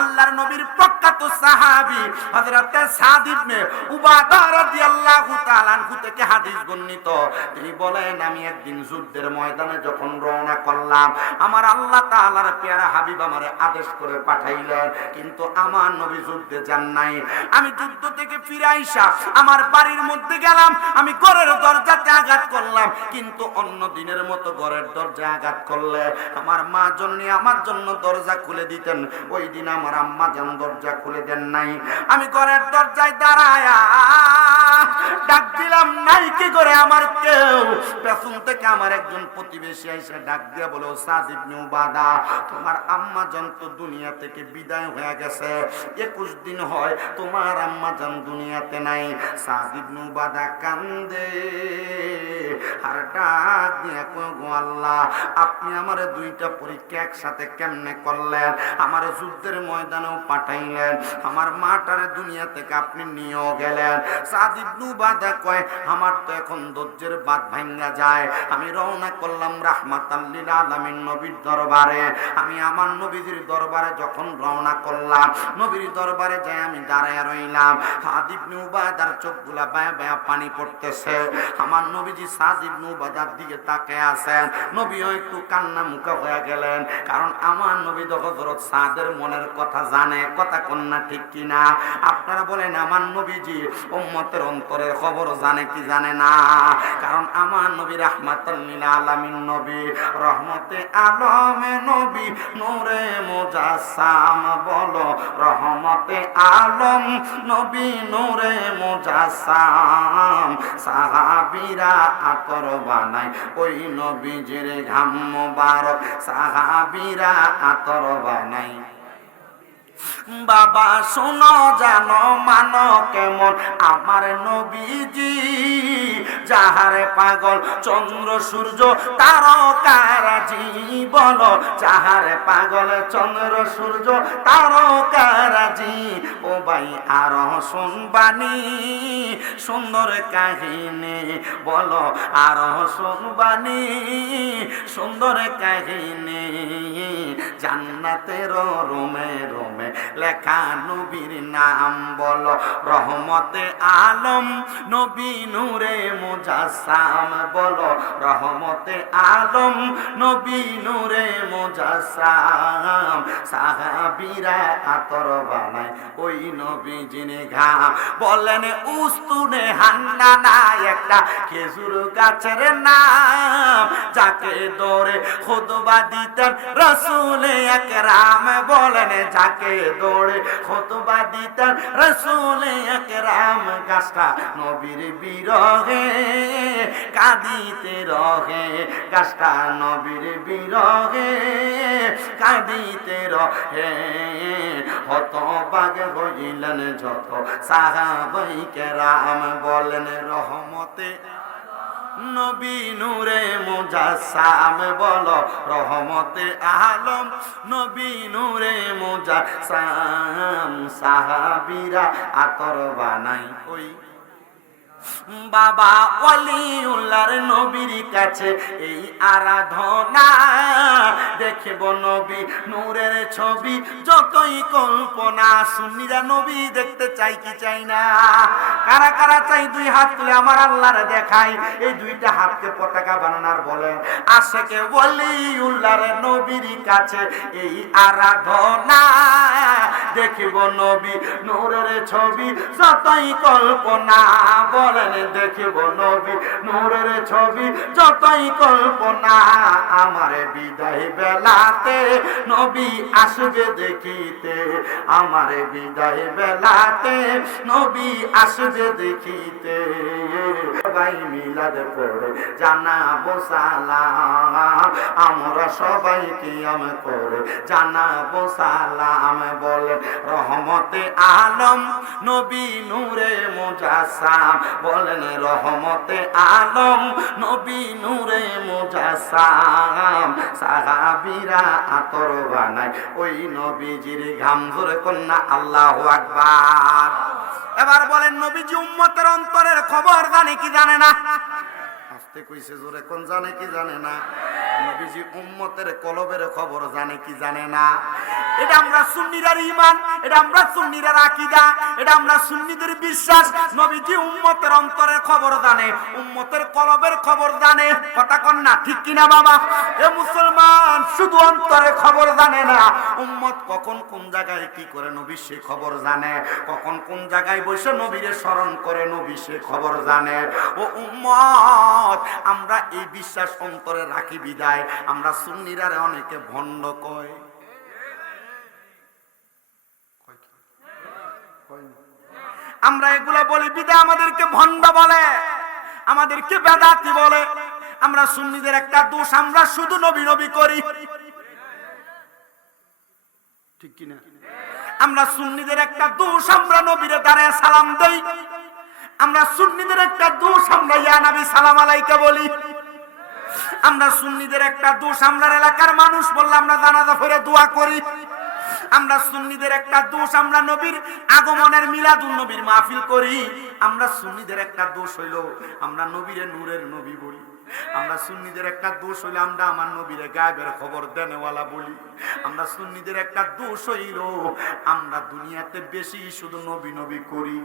আল্লাহর নবীর প্রখ্যাত সাহাবী হযরত সাদ ইবনে উবাদা রাদিয়াল্লাহু তাআলা আনহু থেকে হাদিস বর্ণিত। তিনি বলেন, আমি একদিন যুদ্ধের ময়দানে যখন রওনা করলাম, আমার আল্লাহ তাআলার পেয়ারা হাবিব আমারে আদেশ করে পাঠাইলেন, কিন্তু আমার নবী যুদ্ধে যান নাই। আমি যুদ্ধ থেকে ফিরে আইসা আমার বাড়ির মধ্যে গেলাম, আমি ঘরের দরজাতে আঘাত করলাম, কিন্তু অন্য দিনের মতো ঘরের দরজায় আঘাত করলে আমার মা জননী আমার জন্য দরজা খুলে দিতেন, ওই দিন আমার আম্মা জান দরজা খুলে দেন নাই। আমি ঘরের দরজায় দাঁড়ায়া ডাক দিলাম, নাই কি করে আমার কেউ। পেছন থেকে আমার একজন প্রতিবেশী এসে ডাক দিয়া বলে, সাদ ইবনে উবাদা, তোমার আম্মা জান তো দুনিয়া থেকে বিদায় হয়ে গেছে, 21 দিন হয় তোমার আম্মা জান দুনিয়াতে নাই। সাদ ইবনে উবাদা কান্দে আর ডাক দিয়া কয়, গো আল্লাহ, আপনি আমারে দুইটা পরীক্ষা একসাথে কেমনে করলেন? আমার যুদ্ধের ময়দানেও পাঠাইলেন, আমার মাটারে দুনিয়া থেকে আপনি নিয়েও গেলেন। সাদ ইবনে উবাদা কয়, আমার তো এখন ধৈর্যের বাঁধ ভাঙা যায়। আমি রওনা করলাম রাহমাতাল লিল আলামিন নবীর দরবারে। আমি আমার নবীজির দরবারে যখন রওনা করলাম, নবীর দরবারে যাই আমি দাঁড়ায় রইলাম। সাদ ইবনে উবাদার চোখগুলা বায়া বায়া পানি পড়তেছে। আমার নবীজি সাদ ইবনে উবাদার দিকে তাকিয়ে আছেন। নবীও একটু কান্না মুখা হয়ে গেলেন, কারণ আমার নবী তো হযরত সাদের মনের কথা জানে। কথা কন্যা ঠিক কিনা? আপনারা বলেন, আমার নবীজি উম্মতের অন্তরের খবর জানে কি জানে না? কারণ আমার নবী রাহমাতুল লিল আলামিন নবী, রহমতে আলমে নবী, নূরে মুজাসসাম। বলো রহমতে আলম নবী, নূরে মুজাসসাম। সাহাবীরা আতর বানায় ওই নবীজির ঘাম মোবারক, সাহাবীরা আতর বানায়। বাবা শোনো, জানো, মানো কেমন আমার নবীজি, যাহারে পাগল চন্দ্র সূর্য তারকারাজি। বলো, যাহারে পাগল চন্দ্র সূর্য তারকারাজি। ও ভাই আর শুনবানি সুন্দর কাহিনী, বলো আর শুনবানি সুন্দর কাহিনী। জান্নাতের রোমে রোমে লেখা নবীর নাম, বলো রহমতে আলম নবী, নূরে মুজাসসাম। বলো রহমতে আলম নবী, নূরে মুজাসসাম। সাহাবীরা আতর বানায় ওই নবীজির ঘাম। বলেন উস্তুনে হান্নানা একটা খেজুর গাছের নাম, যাকে দৌড়ে খুতবা দিতেন রাসূল আকরাম। বলেন যাকে দৌড়ে খুতবা দিতেন রাসূল আকরাম। গাছটা নবীর বিরহে কাঁদিতে রহে, গাছটা নবীর বিরহে কাঁদিতে রহে। হতবাগ হইলেন যত সাহাবায়ে কেরাম। বলেন রহমতে নবী, নূরে মুজাসসাম। বলো রহমতে আলম নবী, নূরে মুজাসসাম। সাহাবীরা আতর বানাই ওই বাবা ওয়ালিউল্লাহর নবীর কাছে এই আরাধনা। দেখব নবী নূরের ছবি যতই কল্পনা। সুন্নিরা নবী দেখতে চাই কি চাই না? কারা কারা চাই? দুই হাত তুলে আমার আল্লাহরে দেখাই। এই দুইটা হাতকে পতাকা বানানোর বলে আশেকে ওয়ালিউল্লাহর নবীর কাছে এই আরাধনা। দেখব নবী নূরের ছবি যতই কল্পনা। বলেন দেখব নবী নূরের ছবি যতই কল্পনা। আমার বিদায় বেলাতে নবী আসবে দেখিতে, আমার বিদায় বেলাতে নবী আসবে দেখিতে। সবাই মিলাদ পড়ে জানাবো সালাম, আমরা সবাই কিয়াম করে জানাবো সালাম। বলেন রহমতে আলম নবী, নূরে মুজাসসাম। বলেন রহমতে আলম নবী, নূরে মুজাসসাম। সাহাবীরা আতর বানায় ওই নবীজির ঘাম। জোরে কন্যা আল্লাহু আকবার। এবার বলেন নবীজি উম্মতের অন্তরের খবর জানে কি জানে না? আস্তে কইছে, জোরে কোন জানে কি জানে না? নবীজি উম্মতের কলবের খবর জানে কি জানে না? এটা আমরা সুন্নিদের ঈমান, এটা আমরা সুন্নিদের আকীদা, এটা আমরা সুন্নিদের বিশ্বাস। নবীজি উম্মতের অন্তরের খবর জানে, উম্মতের কলবের খবর জানে। কথা কন না, ঠিক কিনা বাবা? এ মুসলমান, শুধু অন্তরের খবর জানে না, উম্মত কখন কোন জায়গায় কি করে নবী সে খবর জানে, কখন কোন জায়গায় বসে নবীরে স্মরণ করে নবী সে খবর জানে। ও উম্মত, আমরা এই বিশ্বাস অন্তরে রাখি বিদায় আমরা সুন্নিরা অনেকে ভণ্ড কয়। আমরা এগুলা বলি বিদায় আমাদেরকে ভণ্ড বলে, আমাদেরকে বেদাতি বলে। আমরা সুন্নিদের একটা দোষ, আমরা শুধু নবী নবী করি, ঠিক কিনা? আমরা সুন্নিদের একটা দোষ, আমরা নবীরে দাঁড়ায় সালাম দেই। আমরা সুন্নিদের একটা দোষ, আমরা ইয়া নবী সালাম আলাইকা বলি। আমরা সুন্নিদের একটা দোষ, আমরা এলাকার মানুষ বললে আমরা জানাজা পড়ে দোয়া করি। আমরা সুন্নিদের একটা দোষ, আমরা নবীর আগমনের মিলাদুন নবীর মাহফিল করি। আমরা সুন্নিদের একটা দোষ হইল আমরা নবীরে নূরের নবী বলি। আমরা সুন্নিদের একটা দোষ হইল আমরা আমার নবীরে গায়েবের খবর দেনেওয়ালা বলি। আমরা সুন্নিদের একটা দোষ হইল আমরা দুনিয়াতে বেশি শুধু নবী নবী করি।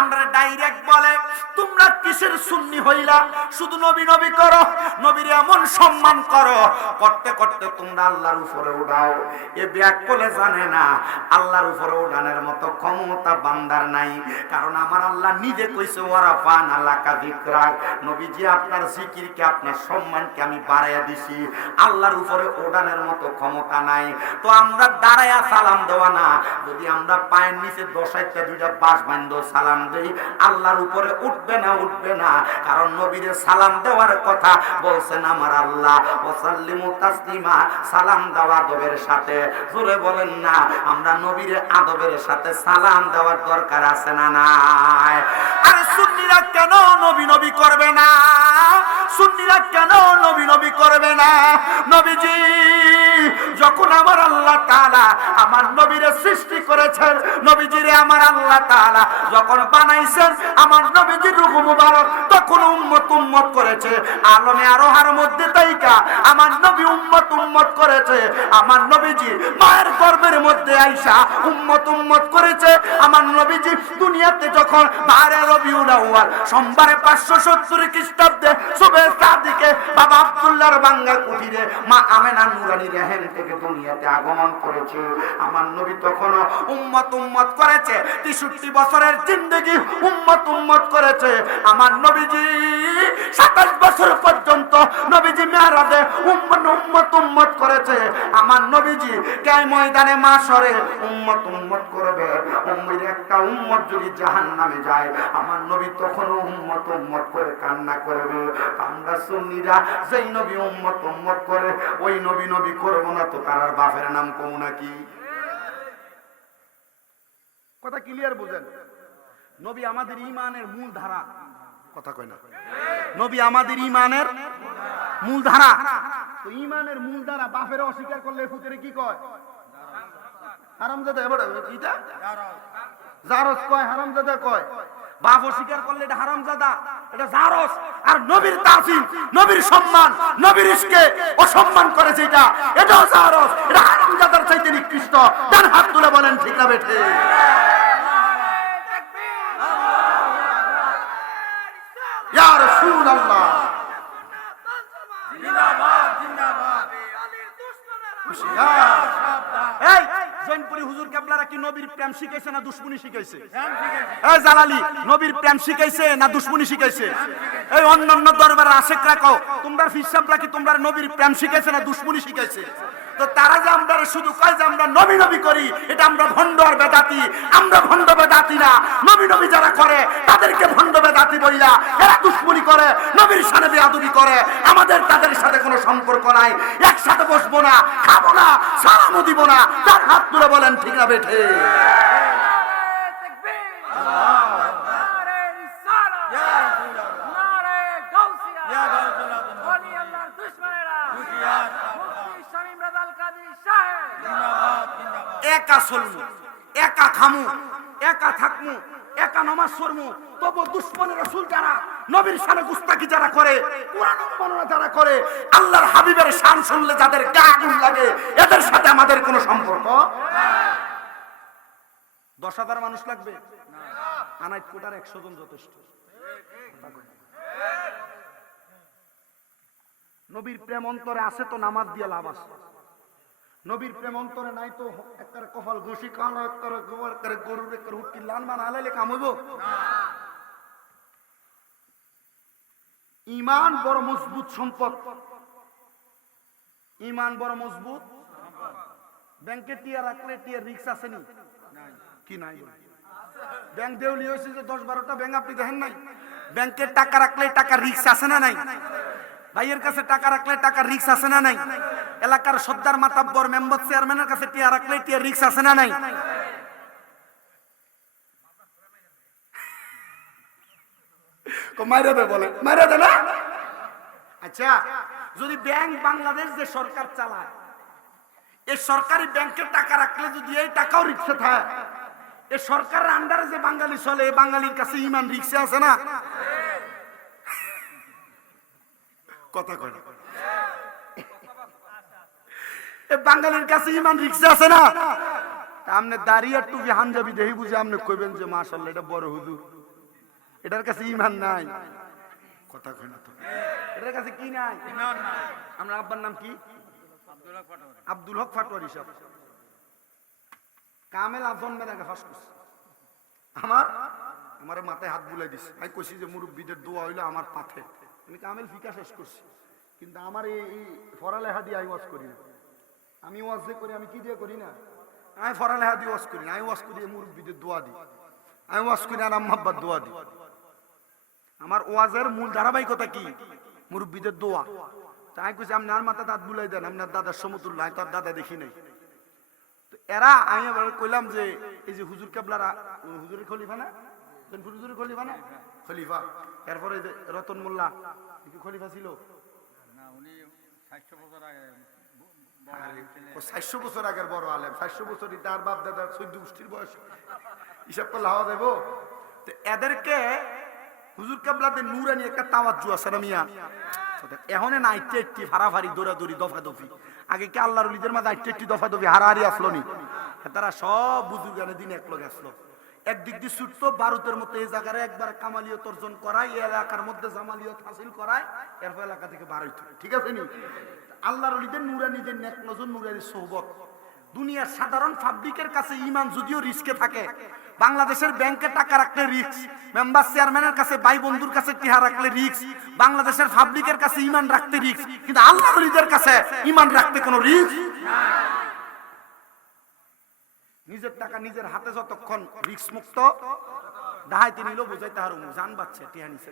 আমরা ডাইরেক্ট বলে তোমরা কিসের সুন্নি হইলা, শুধু নবী নবী করো, নবীর এমন সম্মান করো, করতে করতে তোমরা আল্লাহর উপরে উঠাও। এ ব্যাক বলে জানে না আল্লাহর উপরে উঠানোর মতো ক্ষমতা বান্দার নাই। কারণ আমার আল্লাহ নিজে কইছে ওয়ারাফানা লাকা যিকরাক, নবীজি আপনার জিকিরকে আপনার সম্মানকে আমি বাড়াইয়া দিছি। আল্লাহর উপরে ওঠানোর মতো ক্ষমতা নাই। তো আমরা দাঁড়ায়া সালাম দেওয়া না, যদি আমরা পায়ের নিচে 10টা 2টা বাঁশ বান্ধ সালাম দেই, আল্লাহর উপরে উঠবে না, উঠবে না। কারণ নবীরে সালাম দেওয়ার কথা বলছেন আমার আল্লাহ, ওয়াসাল্লিমু তাসলিমা, সালাম দেওয়া আদবের সাথে। জোরে বলেন না, আমরা নবীরে আদবের সাথে সালাম দেওয়ার দরকার আছে না নাই? আরে সুন্নিরা কেন নবী নবী করবে না? সুন্নিরা কেন নবী নবী করবে না? নবীজি যখন আমার আল্লাহ তাআলা আমার নবীরে সৃষ্টি করেছেন, নবীজিরে আমার আল্লাহ তাআলা যখন বানাইছেন, আমার নবীজির রূহ মুবারক তখন উম্মত উম্মত করেছে। আলমে আরোহার মধ্যে তাইকা আমার নবী উম্মত উম্মত করেছে। আমার নবীজি মায়ের গর্ভের মধ্যে আইসা উম্মত উম্মত করেছে। আমার নবীজি দুনিয়াতে যখন 12 রবিউল আউয়াল সোমবারে 570 খ্রিস্টাব্দে সুবে সাদিকে বাবা আব্দুল্লাহর বাঙ্গা কুঠিরে মা আমেনা নুরানী রেহেন থেকে দুনিয়াতে আগমন করেছে। আমার নবী তখন উম্মত উম্মত করেছে। 63 বছরের জিন্দেগি উম্মত উম্মত করেছে। আমার নবীজি 27 বছর পর্যন্ত নবীজি মেরাজে উম্মত উম্মত করেছে। আমার নবীজি গায় ময়দানে মাশরে উম্মত উম্মত করবে। উম্মের একটা উম্মত যদি জাহান্নামে যায়, আমার নবী তখন উম্মত উম্মত করে কান্না করবে। আমরা সুন্নিরা যেই নবী উম্মত উম্মত করে ওই নবী নবী করব না, তো তার বাপের নাম কম নাকি? কথা ক্লিয়ার বুঝেন? নবী আমাদের ঈমানের মূল ধারা। কথা কয় না? নবী আমাদের ঈমানের মূল ধারা। তো ঈমানের মূল ধারা বাপের অস্বীকার করলে ফুতেরে কি কয়? হারামজাদা। এবার এটা জারজ কয়, হারামজাদা কয়। বাপ অস্বীকার করলে এটা হারামজাদা, এটা জারজ। আর নবীর তাজিম, নবীর সম্মান, নবীর ইশকে অসম্মান করেছে, এটা এটাও জারজ। এটা হারামজাদার চাইতে নিকৃষ্ট। ডান হাত তুলে বলেন ঠিক না বেঠে? ইয়া রাসূলুল্লাহ, জিন্দাবাদ জিন্দাবাদ। এই জৈনপুরি হুজুর কেবলারা কি নবীর প্রেম শিখাইছে না দুশমনি শিখাইছে? এই জালালি, নবীর প্রেম শিখাইছে না দুশমনি শিখাইছে? এই অন্যান্য দরবারের আশেকরা কও, তোমরা ফিসাবরা কি তোমরা নবীর প্রেম শিখাইছে না দুশমনি শিখাইছে? তো তারা যে আমরা শুধু কয় যে আমরা নবী নবী করি, এটা আমরা ভণ্ড আর বেদাতি। আমরা ভণ্ড বেদাতি না। নবী নবী যারা করে তাদেরকে ভণ্ড বেদাতি বইলা এরা দুশমনি করে, নবীর সাথে বেয়াদবি করে। আমাদের তাদের সাথে কোনো সম্পর্ক নাই। একসাথে বসবো না, খাবো না, সালামও দিব না। তার হাত তুলে বলেন ঠিক না বেঠে? একা চলমু, একা খামু, একা থাকমু, একা নামাজ পড়মু, তবু দুশ্মনের রাসূল যারা নবীর শানে গুস্তাকি যারা করে, কোরআন অবমাননা যারা করে, আল্লাহর হাবিবের শান শুনলে যাদের গা আগুন লাগে, এদের সাথে আমাদের কোনো সম্পর্ক না। 10,000 মানুষ লাগবে না, আনাইট কোটার 100 জন যথেষ্ট। নবীর প্রেম অন্তরে আছে তো নামাজ দিয়ে লাভ আছে, নবীর প্রেম অন্তরে নাই তো একটা কপাল ঘষি কানো একটা গোবর করে গরুর একটা উটকি লান মান আলাইলে কাম হইব না। ঈমান বড় মজবুত সম্পদ, ঈমান বড় মজবুত। ব্যাংকে টিয়া রাখলে টিয়া রিস্ক আছে নি কি নাই? ব্যাংক দেউলি হয়েছে যে 10-12টা ব্যাংক আপনি দেখেন নাই? ব্যাংকে টাকা রাখলে টাকা রিস্ক আছে না নাই? ভাইয়ের কাছে টাকা রাখলে টাকা রিস্ক আছে না নাই? এলাকার সর্দার মাতাব্বর মেম্বার চেয়ারম্যানের কাছে টিয়া রাখলে টিয়া রিস্ক আছে না নাই? মাইরা দে বলে, মাইরা দে না। আচ্ছা, যদি ব্যাংক বাংলাদেশ যে সরকার চালায়, এই সরকারি ব্যাংকে টাকা রাখলে যদি এই টাকাও রিক্সা থাকে, এই সরকারের আন্ডারে যে বাঙালি চলে, এই বাঙালির কাছে ঈমান রিক্সা আছে না? কথা কয় না, এই বাঙালির কাছে ঈমান রিক্সা আছে না? আপনি দাঁড়িয়ে টুপি হানজাবি দেখি বুঝে আপনি কইবেন যে মাশাআল্লাহ এটা বড় হুজুর, এটার কাছে ঈমান নাই। কথা কয় না তো, এটার কাছে কি নাই? ঈমান নাই। আমার আব্বার নাম কি? আব্দুল হক পাটোয়ারি সাহেব। কামেল জন্মের আগে ফাঁস করছে। আমার মাথায় হাত বুলাই দিছে। আমি কইছি যে মুরব্বীদের দোয়া হইলো আমার পাথে। আমি কামেল ফিকা শেষ করছি, কিন্তু আমার এই পড়ালেখা দিয়ে আমি ওয়াজ করি না। আমি ওয়াজ যে করি, আমি কি দিয়ে করি না, আমি পড়ালেখা দিয়ে ওয়াজ করি না। আমি ওয়াজ করি মুরব্বীদের দোয়া দিই, আমি ওয়াজ করি আর আম্মা আব্বার দোয়া দিই। আমার ওয়াজের মূল ধারাবাহিকতা কি? মুরব্বীদের দোয়া। তাই কইছি আপনি আর মাথা দাঁত বুলাই দেন, আপনার দাদার সমতুল্য, আমি তার দাদা দেখি নাই। তো এরা আমি আবার কইলাম যে এই যে হুজুর কেবলারা, হুজুরের খলিফা না, হুজুরের খলিফা না, খলিফা। এরপরে যে রতন মোল্লা কি খলিফা ছিল না? উনি 400 বছর আগের বড় আলেম। 400 বছরই তার বাপ দাদা 14 গোষ্ঠীর বয়স, হিসাব করলে হাওয়া দেব। তো এদেরকে হুজুর কেবলাদের নূরানি একটা তাওয়াজ্জু আছে না মিয়া? এখন না আইটি ফারাফারি দৌড়াদৌড়ি দফাদফি। আগে কি আল্লাহর ওলিদের মাঝে আইটি দফাদফি হারাহারি আসলো নি? তারা সব বুজুর্গানে দিন এক লগে আসলো। একদিক দিয়ে ছুটতো বারুদের মতো এই জায়গায় একবার কামালিয়ত অর্জন করায়, এই এলাকার মধ্যে জামালিয়ত হাসিল করায়, এরপর এলাকা থেকে বার হইতো। ঠিক আছে নি? আল্লাহর ওলিদের নূরানিদের নেক নজর, নূরানির সোহবত। দুনিয়ার সাধারণ পাবলিকের কাছে ঈমান যদিও রিস্কে থাকে, বাংলাদেশের ব্যাংকে টাকা রাখলে রিস্ক, মেম্বার চেয়ারম্যানের কাছে ভাই বন্ধুর কাছে টিহা রাখলে রিস্ক, বাংলাদেশের পাবলিকের কাছে ঈমান রাখতে রিস্ক, কিন্তু আল্লাহর ওলিদের কাছে ঈমান রাখতে কোনো রিস্ক নাই। নিজের টাকা নিজের হাতে যতক্ষণ রিস্ক মুক্ত, ডাহাইতে নিল বুঝাইতে হারুম জান বাচ্চা টিহা নিছে।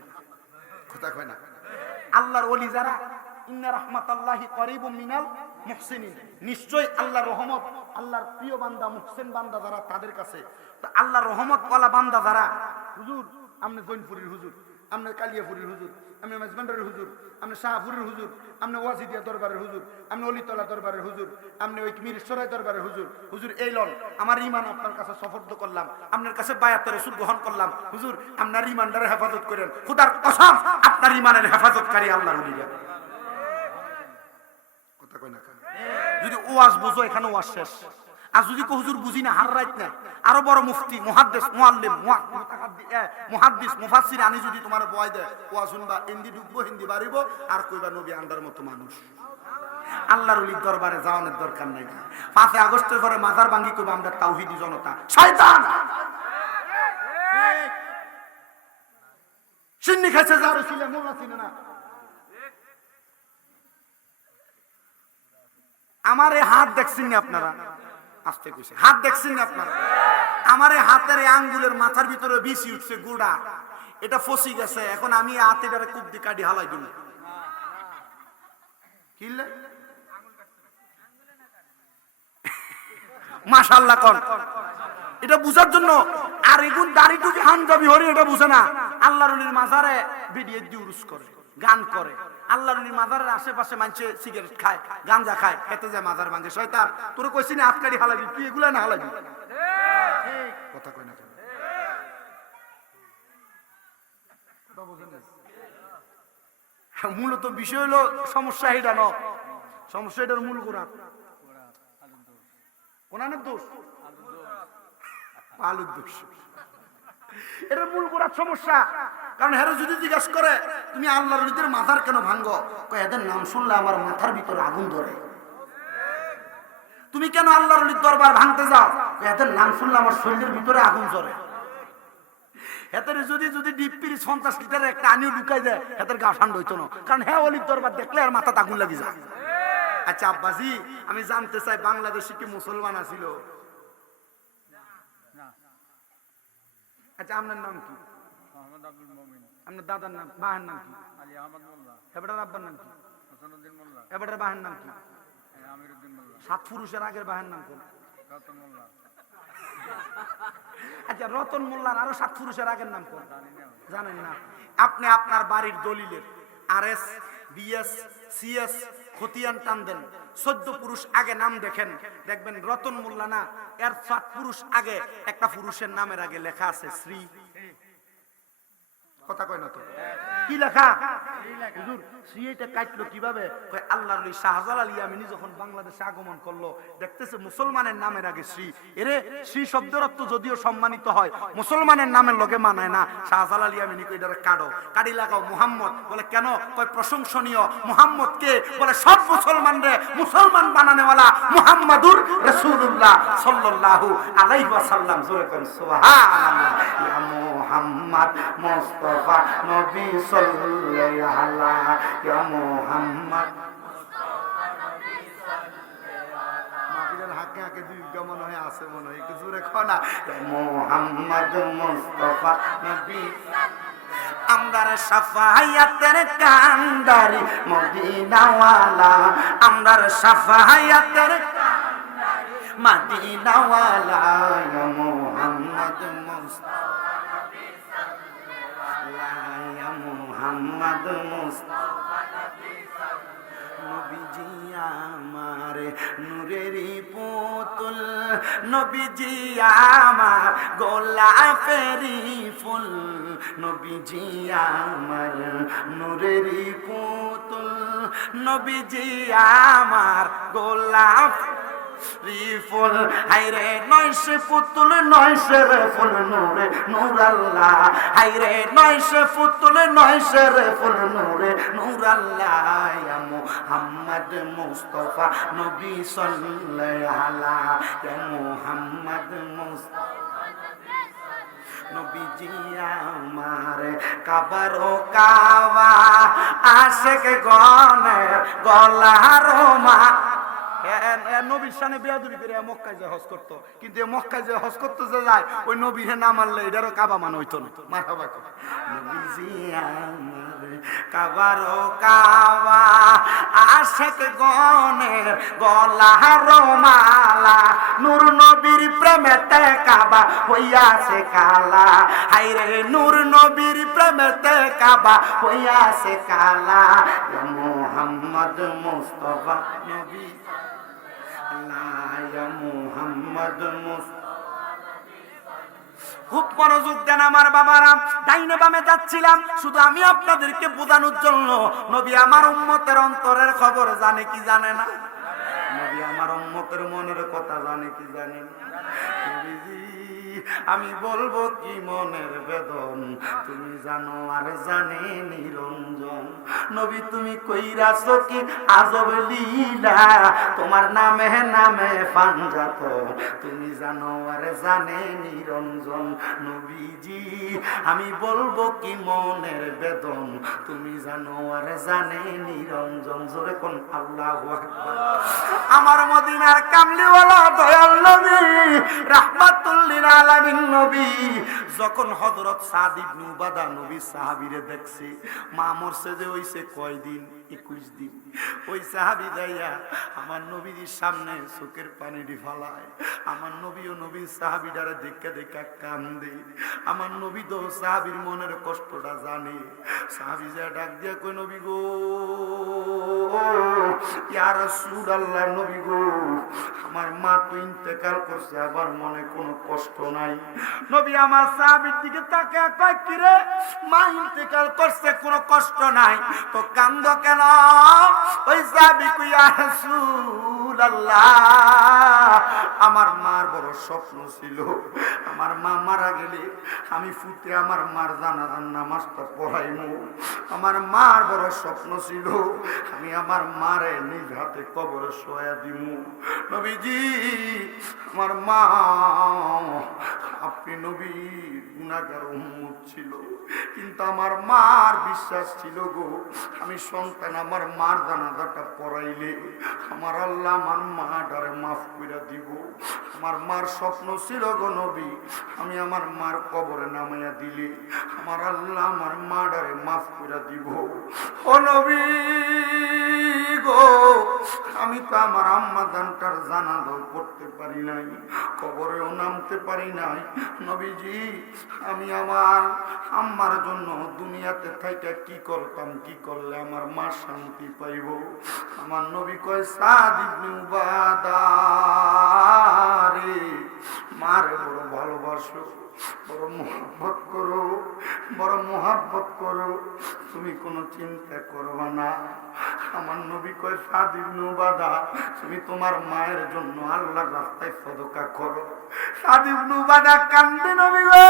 কথা কয় না? আল্লাহর ওলি যারা, ইন্না রাহমাতাল্লাহি করিবুম মিনাল মুহসিনিন, নিশ্চয়ই আল্লাহর রহমত, আল্লাহর প্রিয় বান্দা মুহসিন বান্দা যারা, তাদের কাছে। তো আল্লাহর রহমত ওয়ালা বান্দা যারা, হুজুর আপনি জৈনপুরীর হুজুর, আপনি কালিয়াপুরীর হুজুর, আপনি মেজবান্ডারের হুজুর, আপনি শাহপুরের হুজুর, আপনি ওয়াজিদিয়া দরবারের হুজুর, আপনি অলিতলা দরবারের হুজুর, আপনি ওই মিরসরাই দরবারের হুজুর, হুজুর এই লন আমার ঈমান আপনার কাছে সফর্দ করলাম, আপনার কাছে বায়াতের রাসূল গ্রহণ করলাম, হুজুর আপনার ঈমানটারে হেফাজত করেন। খোদার কসম আপনার ঈমানের হেফাজতকারী আল্লাহর ওলিরা। কথা কয় না? যদি ওয়াজ বুঝো এখানে ওয়াজ শেষ। আর যদি হুজুর বুঝি না, হার রাইত না, আরো বড় মুফতি, মুহাদ্দিস, মুআল্লিম, মুহাদ্দিস, মুফাসসির আনি যদি তোমার বয় দেয়, ওয়াজ শুনবা, হিন্দি ঢুকবো, হিন্দি বাড়িব, আর কইবা নবী আন্ডার মতো মানুষ। আল্লাহর ওলির দরবারে যাওয়ানোর দরকার নাই। 5 আগস্টের পরে মাজার ভাঙ্গি কইবা আমরা তাওহীদি জনতা। শয়তান সিন্নি খাইছে, যার ছিল মোল্লা ছিল না। আমার এই হাত দেখছেন না আপনারা? আসতে কইছে, হাত দেখছেন না আপনারা? আমার এই হাতের এই আঙ্গুলের মাথার ভিতরে বিসি উঠছে গুড়া, এটা ফসি গেছে। এখন আমি হাতে ডারে কুপ দি কাটি হালাই দিল। কিলে মাশাআল্লাহ কোন এটা বুঝার জন্য। আর এগুন দাড়ি টুকি হানজাবি হরি এটা বুঝে না। আল্লাহর ওলির মাজারে ভিডিও দিয়ে উরুস করে, গান করে। আল্লাহর ওলির মাজারের আশেপাশে মানুষে সিগারেট খায়, গাঞ্জা খায়, খেতে যায়, মাজার ভাঙে। শয়তান তোরে কইছি না আতকারি হালাবি, তুই এগুলা না হালাবি। কথা কই না? মূলত বিষয় হলো সমস্যা এটা ন, সমস্যা এটার মূল গোড়া কোনানের দোষ, আলুর দোষ, এটার মূল গোড়ার সমস্যা। কারণ হেরো যদি জিজ্ঞাসা করে তুমি আল্লাহর ওলিদের মাথার কেন ভাঙ্গো, কয় এদের নাম শুনলে আমার মাথার ভিতরে আগুন ধরে। তুমি কেন আল্লাহর ওলির দরবার ভাঙতে যাও, এদের নাম শুনলে আমার শরীরের ভিতরে আগুন জ্বলে। এদের যদি যদি ডিপ্পির 50 লিটারের একটা আনিও ঢুকাই দেয়, এদের গা ঠান্ডা হইতো না, কারণ হ্যাঁ অলির দরবার দেখলে আর মাথাতে আগুন লাগি যায়। আচ্ছা আব্বাজি, আমি জানতে চাই বাংলাদেশে কি মুসলমান আছিল? আচ্ছা আপনার নাম কি? আপনার দাদার নাম, বাহের নাম কি? এবারের আব্বার নাম কি? এবারের বাহের নাম কি? 7 পুরুষের আগের বাহের নাম কোন? আচ্ছা রতন মোল্লার আরো 7 পুরুষের আগের নাম কোন জানেন না? আপনি আপনার বাড়ির দলিলের RS BS CS খতিয়ান টান দেন, 14 পুরুষ আগে নাম দেখেন, দেখবেন রতন মোল্লা না, এর 7 পুরুষ আগে একটা পুরুষের নামের আগে লেখা আছে শ্রী। কথা কয় না তো? কি লেখা? হুজুর শ্রী এটা কাটলো কিভাবে? কয় আল্লাহর ওলি শাহজালাল ইয়ামিনী যখন বাংলাদেশে আগমন করলো, দেখতেছে মুসলমানের নামের আগে শ্রী। এরে শ্রী শব্দের অর্থ যদিও সম্মানিত হয়, মুসলমানের নামের লগে মানায় না। শাহজালাল ইয়ামিনী কই এটারে কাটো, কাটি লাগাও মুহাম্মদ। বলে কেন? কয় প্রশংসনীয় মুহাম্মদ কে? বলে সব মুসলমানরে মুসলমান বানানেওয়ালা মুহাম্মাদুর রাসূলুল্লাহ সাল্লাল্লাহু আলাইহি ওয়াসাল্লাম। জোরে কোন সুবহানাল্লাহ। ইয়া মুহাম্মদ মুস্তাফা নবী সাল্লাল্লাহু আলাইহি ইয়া মুহাম্মদ মুস্তাফা নবী সাল্লাল্লাহু মাহফিলের হাকে হাকে দুই মনে হয় আছে, মনে হয় একটু জোরে কও না। ইয়া মুহাম্মদ মুস্তাফা নবী আমরার শাফায়াতের কান্ডারি মদিনাওয়ালা, আমরার শাফায়াতের কান্ডারি মদিনাওয়ালা। ইয়া মুহাম্মদ মুস্তাফা নবী সাল্লাল্লাহু ইয়া মুহাম্মদ মুস্তাফা নবী সাল্লাল্লাহু নবীজি আমার নূরেরই পুতুল, নবীজি আমার গোলাপেরই ফুল, নবীজি আমার নূরেরই পুতুল, নবীজি আমার গোলাপ ফুল। হাইরে নয়শে পুতুল নয়শে রে ফুল নূরে নূর আল্লাহ, হাইরে নয়শে পুতুল নয়শে রে ফুল নূরে নূর আল্লাহ। ইয়া মুহাম্মদ মুস্তাফা নবী সাল্লাল্লাহু আলাইহি ইয়া মুহাম্মদ মুস্তাফা নবীজি আমার কাবার ও কাবা আশিক গণের গলার মা। নবীর সামনে বেয়াদবি করে মক্কায় যে হজ করতো, কিন্তু মক্কায় যে হজ করতে যে যায় ওই নবীর না মানলে এটারও কাবা মানে হইতো না। মারহাবা কর। নবীজি আমার কাবার ও কাবা আশিক গণের গলার মালা, নূর নবীর প্রেমেতে কাবা হইয়াছে কালা, হায়রে নূর নবীর প্রেমেতে কাবা হইয়াছে কালা। ইয়া মুহাম্মদ মুস্তাফা নবী মুহাম্মদ মুস্তাফা নবী। খুব মনোযোগ দেন আমার বাবারা, ডাইনে বামে যাচ্ছিলাম শুধু আমি আপনাদেরকে বোঝানোর জন্য। নবী আমার উম্মতের অন্তরের খবর জানে কি জানে না? নবী আমার উম্মতের মনের কথা জানে কি জানে না? নবীজি আমি বলবো কি মনের বেদন, তুমি জানো আর জানে নিরঞ্জন। নবী তুমি কইরাছো কি আজব লীলা, তোমার নামে নামে পাঞ্জাত, তুমি জানো আর জানে নিরঞ্জন। নবীজি আমি বলবো কি মনের বেদন, তুমি জানো আর জানে নিরঞ্জন। জোরে কোন আল্লাহু আকবার। আমার মদিনার কামলিওয়ালা দয়াল নবী রাহমাতুল লিল আলামিন নবী যখন হযরত সাদ ইবনে উবাদা নবী সাহাবীরে দেখছে, মা মরছে যে হইছে কয়দিন 21 দিন। ওই সাহাবী যাইয়া আমার নবীর সামনে চোখের পানি ফালায়। আমার নবী ও নবীর সাহাবীটারে দেখে দেখে কান্দে। আমার নবী তো সাহাবীর মনের কষ্টটা জানে। সাহাবী যা ডাক দিয়া কই, নবী গো, ইয়া রাসূলুল্লাহ, নবী গো, আমার মা তো ইন্তেকাল করছে, আবার মনে কোনো কষ্ট নাই। নবী আমার সাহাবীর দিকে তাকায় কয়, কি রে, মা ইন্তেকাল করছে, কোনো কষ্ট নাই, তো কান্দো কেন? ওই সাহাবী কই, ইয়া রাসূলুল্লাহ, আমার মার বড় স্বপ্ন ছিল, আমার মা মারা গেলে আমি ফুটে আমার মার জানাজার নামাজটা পড়াইমু। আমার মার বড় স্বপ্ন ছিল, আমি আমার মারে নিজ হাতে কবরে শোয়া দিমু। নবীজি, আমার মা, আপনি নবীর গুনাহগার উম্মত ছিল, কিন্তু আমার মার বিশ্বাস ছিল গো, আমি সন্তান আমার মার জানাজাটা পড়াইলে আমার আল্লাহ আমার মাটারে মাফ করে দিব। আমার মার স্বপ্ন ছিল গো নবী, আমি আমার মার কবরে নামাইয়া দিলে আমার আল্লাহ আমার মাটারে মাফ করে দিব। ও নবী গো, আমি তো আমার আম্মা জানটার জানাজাও পড়তে পারি নাই, কবরেও নামতে পারি নাই। নবীজি, আমি আমার আম্মার জন্য দুনিয়াতে থাইকা কি করতাম, কি করলে আমার মা শান্তি পাইব? আমার নবী কয়, সাদ ইবনে উবাদা রে, মারে বড় ভালোবাসো, বড় মোহাব্বত করো, বড় মোহাব্বত করো, তুমি কোনো চিন্তা করবা না। আমার নবী কয়, সাদ ইবনে উবাদা, তুমি তোমার মায়ের জন্য আল্লাহর রাস্তায় সদকা করো। সাদ ইবনে উবাদা কান্দে, নবী গো,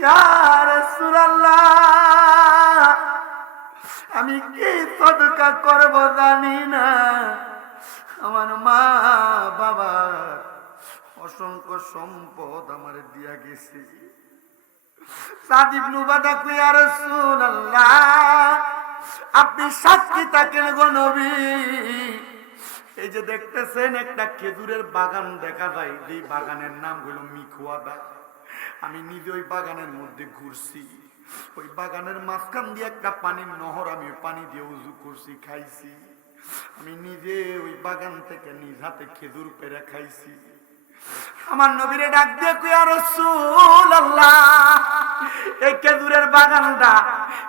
ইয়া রাসূলুল্লাহ, আমি কি সদকা করব জানি না, আমার মা বাবা অসংখ্য সম্পদ আমার দিয়া গেছে। সাদ ইবনে উবাদা কই, ইয়া রাসূলুল্লাহ, আপনি সাক্ষী থাকেন গো নবী, এই যে দেখতেছেন একটা খেজুরের বাগান দেখা যায়, যে বাগানের নাম হলো মিখওয়াদা। আমি নিজে ওই বাগানের মধ্যে ঘুরছি, ওই বাগানের মাঝখান দিয়ে একটা পানির নহর, আমি পানি দিয়ে উজু করছি, খাইছি। আমি নিজে ওই বাগান থেকে নিজ হাতে খেজুর পেড়ে খাইছি। আমার নবীরে ডাক দিয়ে কই, ইয়া রাসূলুল্লাহ, এই খেজুরের বাগানটা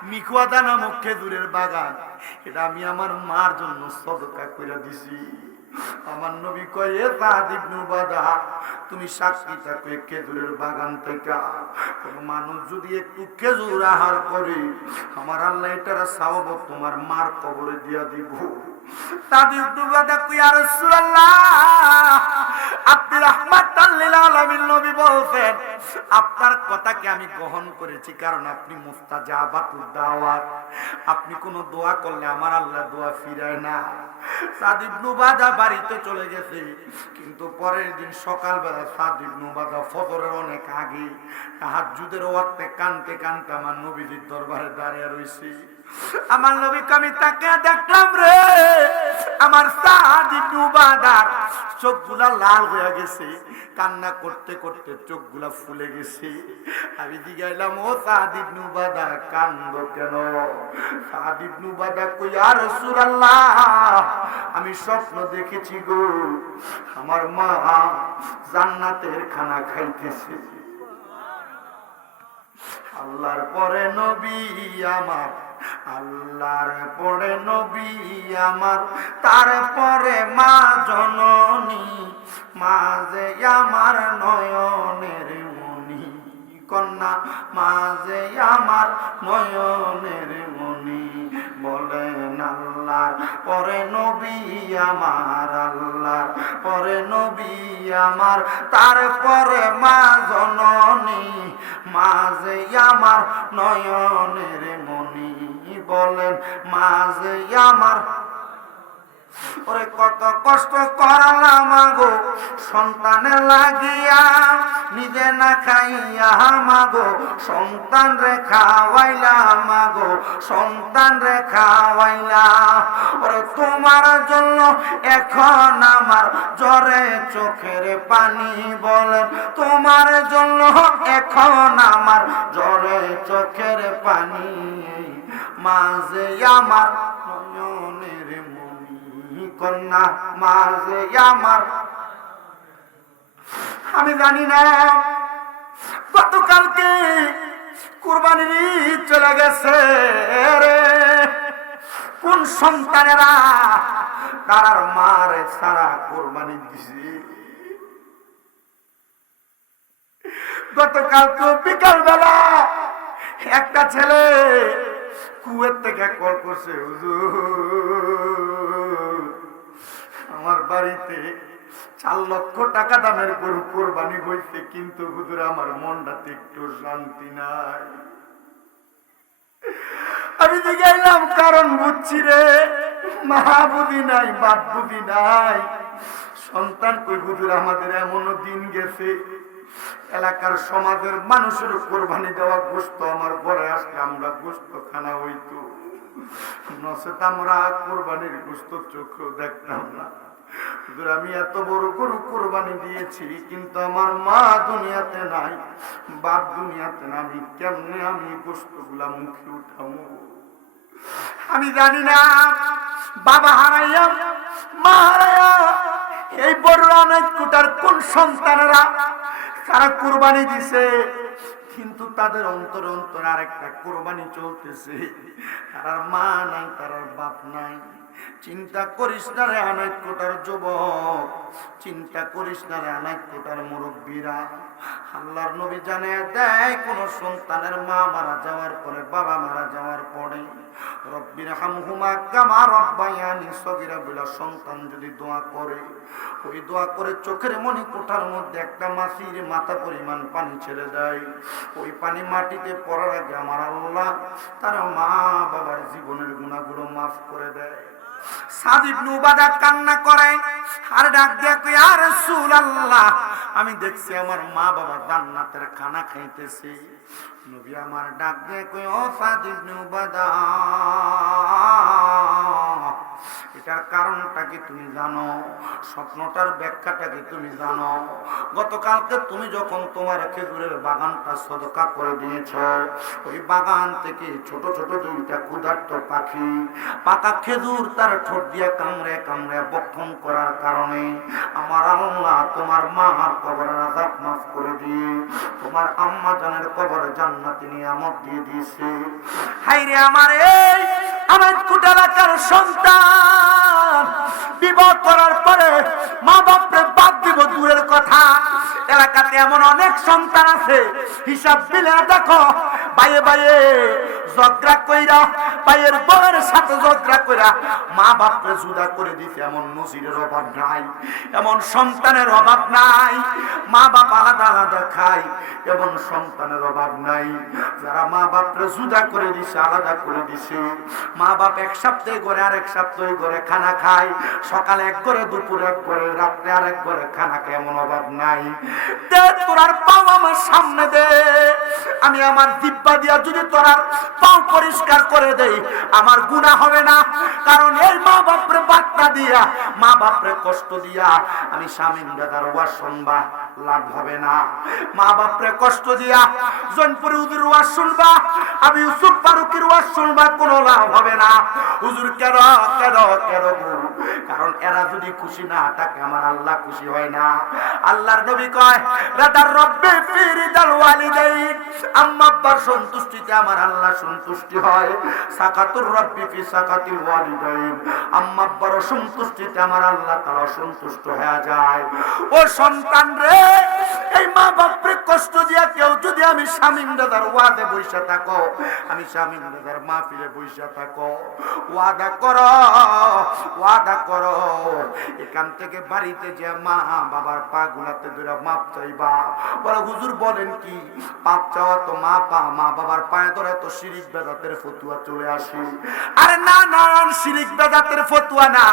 মিখওয়াদা নামক খেজুরের বাগান, এটা আমি আমার মার জন্য সদকা করে দিছি। আমার নবী কয়, এ সাদ ইবনে উবাদা, তুমি সাক্ষী থাকো, খেজুরের বাগান থেকে কোন মানুষ যদি একটু খেজুর আহার করে, আমার আল্লাহ এটার সওয়াব তোমার মার কবরে দিয়া দিব। সাদ ইবনে উবাদা কয়, ইয়া রাসূলুল্লাহ, আপনি রাহমাতাল লিল আলামিন নবী বলছেন, আপনার কথাকে আমি গ্রহণ করেছি, কারণ আপনি মুস্তাজাবাতুদ দাওয়াত, আপনি কোন দোয়া করলে আমার আল্লাহ দোয়া ফিরায় না। সাদ ইবনে উবাদা বাড়িতে চলে গেছে, কিন্তু পরের দিন সকালবেলা সাদ ইবনে উবাদা ফজরের অনেক আগে তাহাজ্জুদের ওয়াক্তে কানতে কানতে আমার নবীজির দরবারে দাঁড়িয়ে রইছে। আমার নবীকে আমি তাকে দেখলাম রে, আমার সাদ ইবনে উবাদার চোখগুলা লাল হয়ে গেছে, কান্না করতে করতে চোখগুলা ফুলে গেছে। আমি জিগাইলাম, ও সাদ ইবনে উবাদা, কান্দো কেন? সাদ ইবনে উবাদা কই, ইয়া রাসূলুল্লাহ, আমি স্বপ্ন দেখেছি গো, আমার মা জান্নাতের খানা খাইতেছে। আল্লাহর পরে নবী আমার, আল্লাহর পরে নবী আমার, তারপরে মা জননী, মা যে আমার নয়নের মনি, কন্যা মা যে আমার নয়নের মনি। বলেন আল্লাহর পরে নবী আমার, আল্লাহর পরে নবী আমার, তারপরে মা জননী, মা যে আমার নয়নের মনি। বলেন মা যে আমার, ওরে কত কষ্ট করলাম মাগো সন্তানের লাগিয়া, নিজে না খাইয়া মাগো সন্তান রে খাওয়াইলা, মাগো সন্তান রে খাওয়াইলা। ওরে তোমার জন্য এখন আমার জ্বরে চোখের পানি, বলেন তোমার জন্য এখন আমার জ্বরে চোখের পানি। মাঝে আমার নয়নের মনি কন্যা, মাঝে আমার। আমি জানি না গতকালকে কুরবানির ঈদ চলে গেছে রে, কোন সন্তানেরা তার মারে সারা কুরবানি দিছে। গতকালকে বিকাল বেলা একটা ছেলে কুয়েত থেকে কল করছে, হুজুর আমার বাড়িতে 4 লক্ষ টাকা দামের গরু কোরবানি হয়েছে, কিন্তু হুজুর আমার মনটাতে একটু শান্তি নাই। আমি গেলাম, কারণ বুঝছি রে, মা বুদ্ধি নাই, বাপ বুদ্ধি নাই, সন্তান কই হুজুর। আমাদের এমনও দিন গেছে এলাকার সমাজের মানুষের কোরবানি দেওয়া গোশত আমার ঘরে আসলে আমরা গোশত খানা হইতো, নচেত আমরা কোরবানির গোশত চোখেও দেখতাম না। হুজুর আমি এত বড় গরু কোরবানি দিয়েছি, কিন্তু আমার মা দুনিয়াতে নাই, বাপ দুনিয়াতে না, আমি কেমনে আমি গোশত গুলা মুখে উঠাবো? আমি জানি না, বাবা হারাইয়া মা হারাইয়া এই বড় অনেক কোটার কোন সন্তানেরা তারা কোরবানি দিছে, কিন্তু তাদের অন্তর অন্তর আরেকটা কোরবানি চলতেছে। তার মা নাই, তার বাপ নাই। চিন্তা করিস না রে অনেক কোটার যুবক, চিন্তা করিস না রে অনেক কোটার মুরব্বীরা। আল্লাহর নবী জানে দেয়, কোন সন্তানের মা মারা যাওয়ার পরে, বাবা মারা যাওয়ার পরে, রব্বির হামহুমা কামা রব্বায়ানি সগীরা বলে সন্তান যদি দোয়া করে, ওই দোয়া করে চোখের মনি কোঠার মধ্যে একটা মাছির মাথা পরিমাণ পানি ছেড়ে দেয়। ওই পানি মাটিতে পড়ার আগে আমার আল্লাহ তার মা বাবার জীবনের গুনাহগুলো মাফ করে দেয়। সাদ ইবনে উবাদা কান্না করে আর ডাক দিয়া কই, ইয়া রাসূলুল্লাহ, আমি দেখছি আমার মা বাবা জান্নাতের খানা খাইতেছে। নবী আমার ডাক দিয়ে কই, ও সাদ ইবনে উবাদা, এটার কারণটা কি তুমি জানো? স্বপ্নটার ব্যাখ্যাটা কি তুমি জানো? গতকালকে তুমি যখন তোমার খেজুরের বাগানটা সদকা করে দিয়েছ, ওই বাগান থেকে ছোট ছোট 2টা ক্ষুধার্ত পাখি পাকা খেজুর তার ঠোঁট দিয়ে কামড়ে কামড়ে বক্ষণ করার কারণে আমার আল্লাহ তোমার মার কবরের আযাব মাফ করে দিয়ে তোমার আম্মা জানের কবরে জান্নাতি নিয়ামত দিয়ে দিয়েছে। হায়রে আমার এই আমার কুটালাকার সন্তান বিবাহ করার পরে মা বাপরে বাদ দিব দূরের কথা, এলাকাতে এমন অনেক সন্তান আছে, হিসাব দিলে দেখো বাইয়ে বাইয়ে ঝগড়া কইরা, বাইয়ের বউয়ের সাথে ঝগড়া কইরা মা বাপরে জুদা করে দিতে এমন নজিরের অভাব নাই, এমন সন্তানের অভাব নাই। মা বাপ আলাদা আলাদা খায়, এমন সন্তানের অভাব নাই। যারা মা বাপরে জুদা করে দিছে, আলাদা করে দিছে, মা বাপ এক সপ্তাহে করে আরেক সপ্তাহে করে খানা খায়, সকালে এক করে, দুপুরে এক করে, রাত্রে আরেক করে খানা খায়, এমন অভাব নাই। দে তোরার পাও আমার সামনে দে, আমি আমার জিহ্বা দিয়া যদি তোরার পাও পরিষ্কার করে দেই আমার গুনাহ হবে না। কারণ এই মা বাপরে বার্তা দিয়া, মা বাপরে কষ্ট দিয়া আমি শামীম দাদার ওয়াজ শুনবা, লাভ হবে না। মা বাপরে কষ্ট দিয়া জনপুরি হুজুর ওয়াজ শুনবা, আমি ইউসুফ ফারুকের ওয়াজ শুনবা, কোনো লাভ হবে না। হুজুর কেন কেন কেন? কারণ এরা যদি খুশি না থাকে আমার আল্লাহ খুশি হয় না। আল্লাহর নবী কয়, রাদার রব্বি ফি রিদাল ওয়ালিদাইন, আম্মা আব্বার সন্তুষ্টিতে আমার আল্লাহ সন্তুষ্টি হয়। সাকাতুর রব্বি ফি সাকাতিল ওয়ালিদাইন, আম্মা আব্বার সন্তুষ্টিতে আমার আল্লাহ তাআলা সন্তুষ্ট হয়ে যায়। ও সন্তান রে, এই মা বাপরে কষ্ট দিয়া কেউ যদি আমি শামীম দাদার ওয়াদে বইসা থাকো, আমি শামীম দাদার মাহফিলে বইসা থাকো, ওয়াদা করো, ওয়াদা ওয়াদা করো এখান থেকে বাড়িতে যে মা বাবার পা গুলাতে ধরে মাপ চাইবা। বলে হুজুর বলেন কি, পাপ চাওয়া তো মা বাবার পায়ে ধরে তো শিরিক বেদাতের ফতুয়া চলে আসে। আরে না না, শিরিক বেদাতের ফতুয়া না,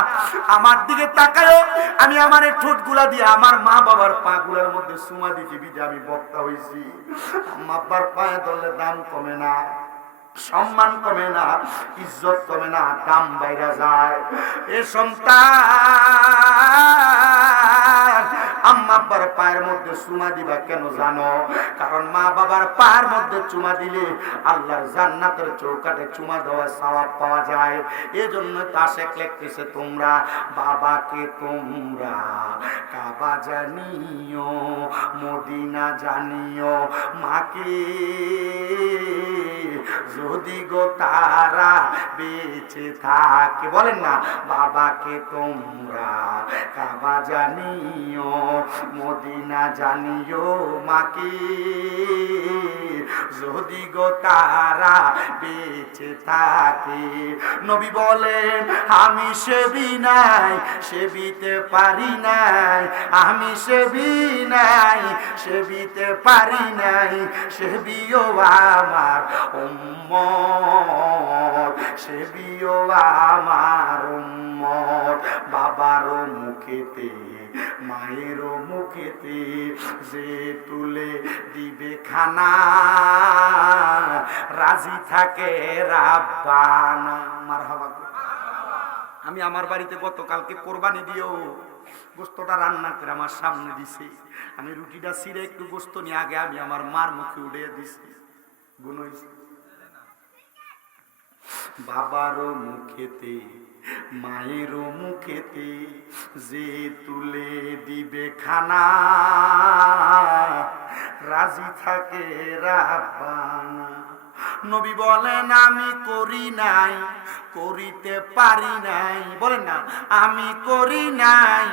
আমার দিকে তাকায়ও। আমি আমার ঠোঁট গুলা দিয়ে আমার মা বাবার পা গুলার মধ্যে সুমা দিতে বিদে আমি বক্তা হয়েছি। মা বাবার পায়ে ধরলে দাম কমে না, সম্মান কমে না, ইজ্জত কমে না, দাম বাইরা যায়। এ সন্তান আম্মা আব্বার পায়ের মধ্যে চুমা দিবা কেন জানো? কারণ মা বাবার পায়ের মধ্যে চুমা দিলে আল্লাহর জান্নাতের চৌকাঠে চুমা দেওয়ার সওয়াব পাওয়া যায়। এজন্য তাশেক লিখতেছে, তোমরা বাবাকে তোমরা কাবা জানিও, মদিনা জানিও, মাকে যদি গো তারা বেঁচে থাকে। বলেন না, বাবাকে তোমরা কাবা জানিও, মদিনা জানিও, মাকে যদি গো তারা বেঁচে থাকে। নবী বলেন, আমি সেবি নাই, সেবিতে পারি নাই, আমি সেবি নাই, সেবিতে পারি নাই, সেবিও আমার উম্মত, সেবিও আমার উম্মত। বাবারও মুখেতে মায়েরও মুখেতে যে তুলে দিবে খানা, রাজি থাকে রাব্বানা। মারহাবা। আমি আমার বাড়িতে গতকালকে কোরবানি দিয়েও গোস্তটা রান্না করে আমার সামনে দিছি। আমি রুটিটা ছিঁড়ে একটু গোস্ত নিয়ে আগে আমি আমার মার মুখে উড়িয়ে দিছি। গুণ হয়েছে। বাবারও মুখেতে মায়েরও মুখেতে যে তুলে দিবে খানা, রাজি থাকে রাব্বানা। নবী বলেন, আমি করি নাই, করিতে পারি নাই। বলেন না, আমি করি নাই,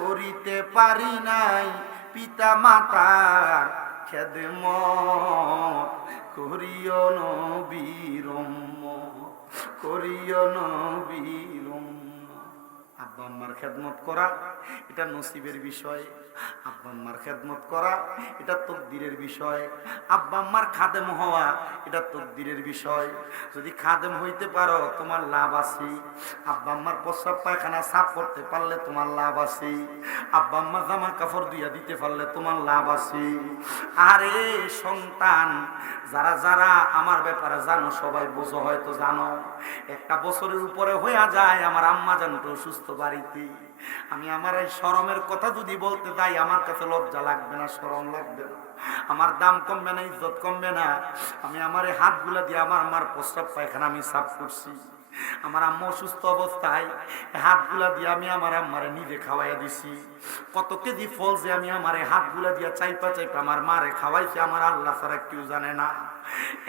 করিতে পারি নাই, পিতা মাতার খেদমত করিও নবীর উম্মত, করিও নবীর উম্মত। আব্বা আম্মার খেদমত করা এটা নসিবের বিষয়, আব্বা আম্মার খেদমত করা এটা তকদিরের বিষয়, আব্বা আম্মার খাদেম হওয়া এটা তকদিরের বিষয়। যদি খাদেম হইতে পারো তোমার লাভ আছে, আব্বা আম্মার প্রস্রাব পায়খানা সাফ করতে পারলে তোমার লাভ আছে, আব্বা আম্মার জামা কাপড় দিয়া দিতে পারলে তোমার লাভ আছে। আরে সন্তান, যারা যারা আমার ব্যাপারে জানো সবাই বোঝো, হয়তো জানো, একটা বছরের উপরে হয়ে যায় আমার আম্মা জানতো সুস্থ বাড়িতে। আমি আমার এই শরমের কথা যদি বলতে যাই আমার কাছে লজ্জা লাগবে না, শরম লাগবে না, আমার দাম কমবে না, ইজ্জত কমবে না। আমি আমার এই হাতগুলা দিয়ে আমার মার প্রস্রাব পায়খানা আমি সাফ করছি। আমার আম্মা অসুস্থ অবস্থায় হাতগুলা দিয়ে আমি আমার আম্মারে নিজে খাওয়াইয়া দিছি। কত কেজি ফল যে আমি আমার হাতগুলা দিয়ে চাইপা চাইপা আমার মারে খাওয়াইছি, আমার আল্লাহ ছাড়া কেউ জানে না।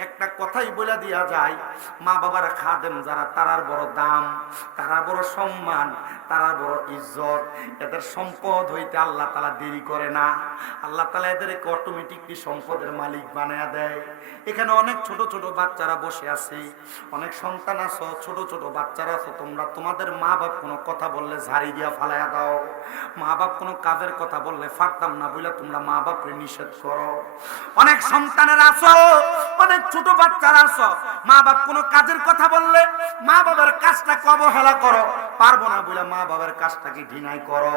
একটা কথাই বলে দিয়া যায়, মা বাবারা খাদেম যারা, তারার বড় দাম, তারার বড় সম্মান, তারার বড় ইজ্জত। এদের সম্পদ হইতে আল্লাহ তাআলা দেরি করে না, আল্লাহ তাআলা এদেরকে অটোমেটিকলি সম্পদের মালিক বানায়া দেয়। এখানে অনেক ছোট ছোট বাচ্চারা বসে আছে, অনেক সন্তান আছো, ছোট ছোট বাচ্চারা আছো, তোমরা তোমাদের মা বাপ কোনো কথা বললে ঝাড়ি দিয়া ফালাইয়া দাও। মা বাপ কোনো কাজের কথা বললে ফাটতাম না বলে তোমরা মা বাপকে নিষেধ করো। অনেক সন্তানের আছো, অনেক ছোট বাচ্চারা আছো, মা বাপ কোনো কাজের কথা বললে মা বাবার কাজটাকে অবহেলা করো, পারবো না বলে মা বাবার কাজটাকে ঘৃণাই করো,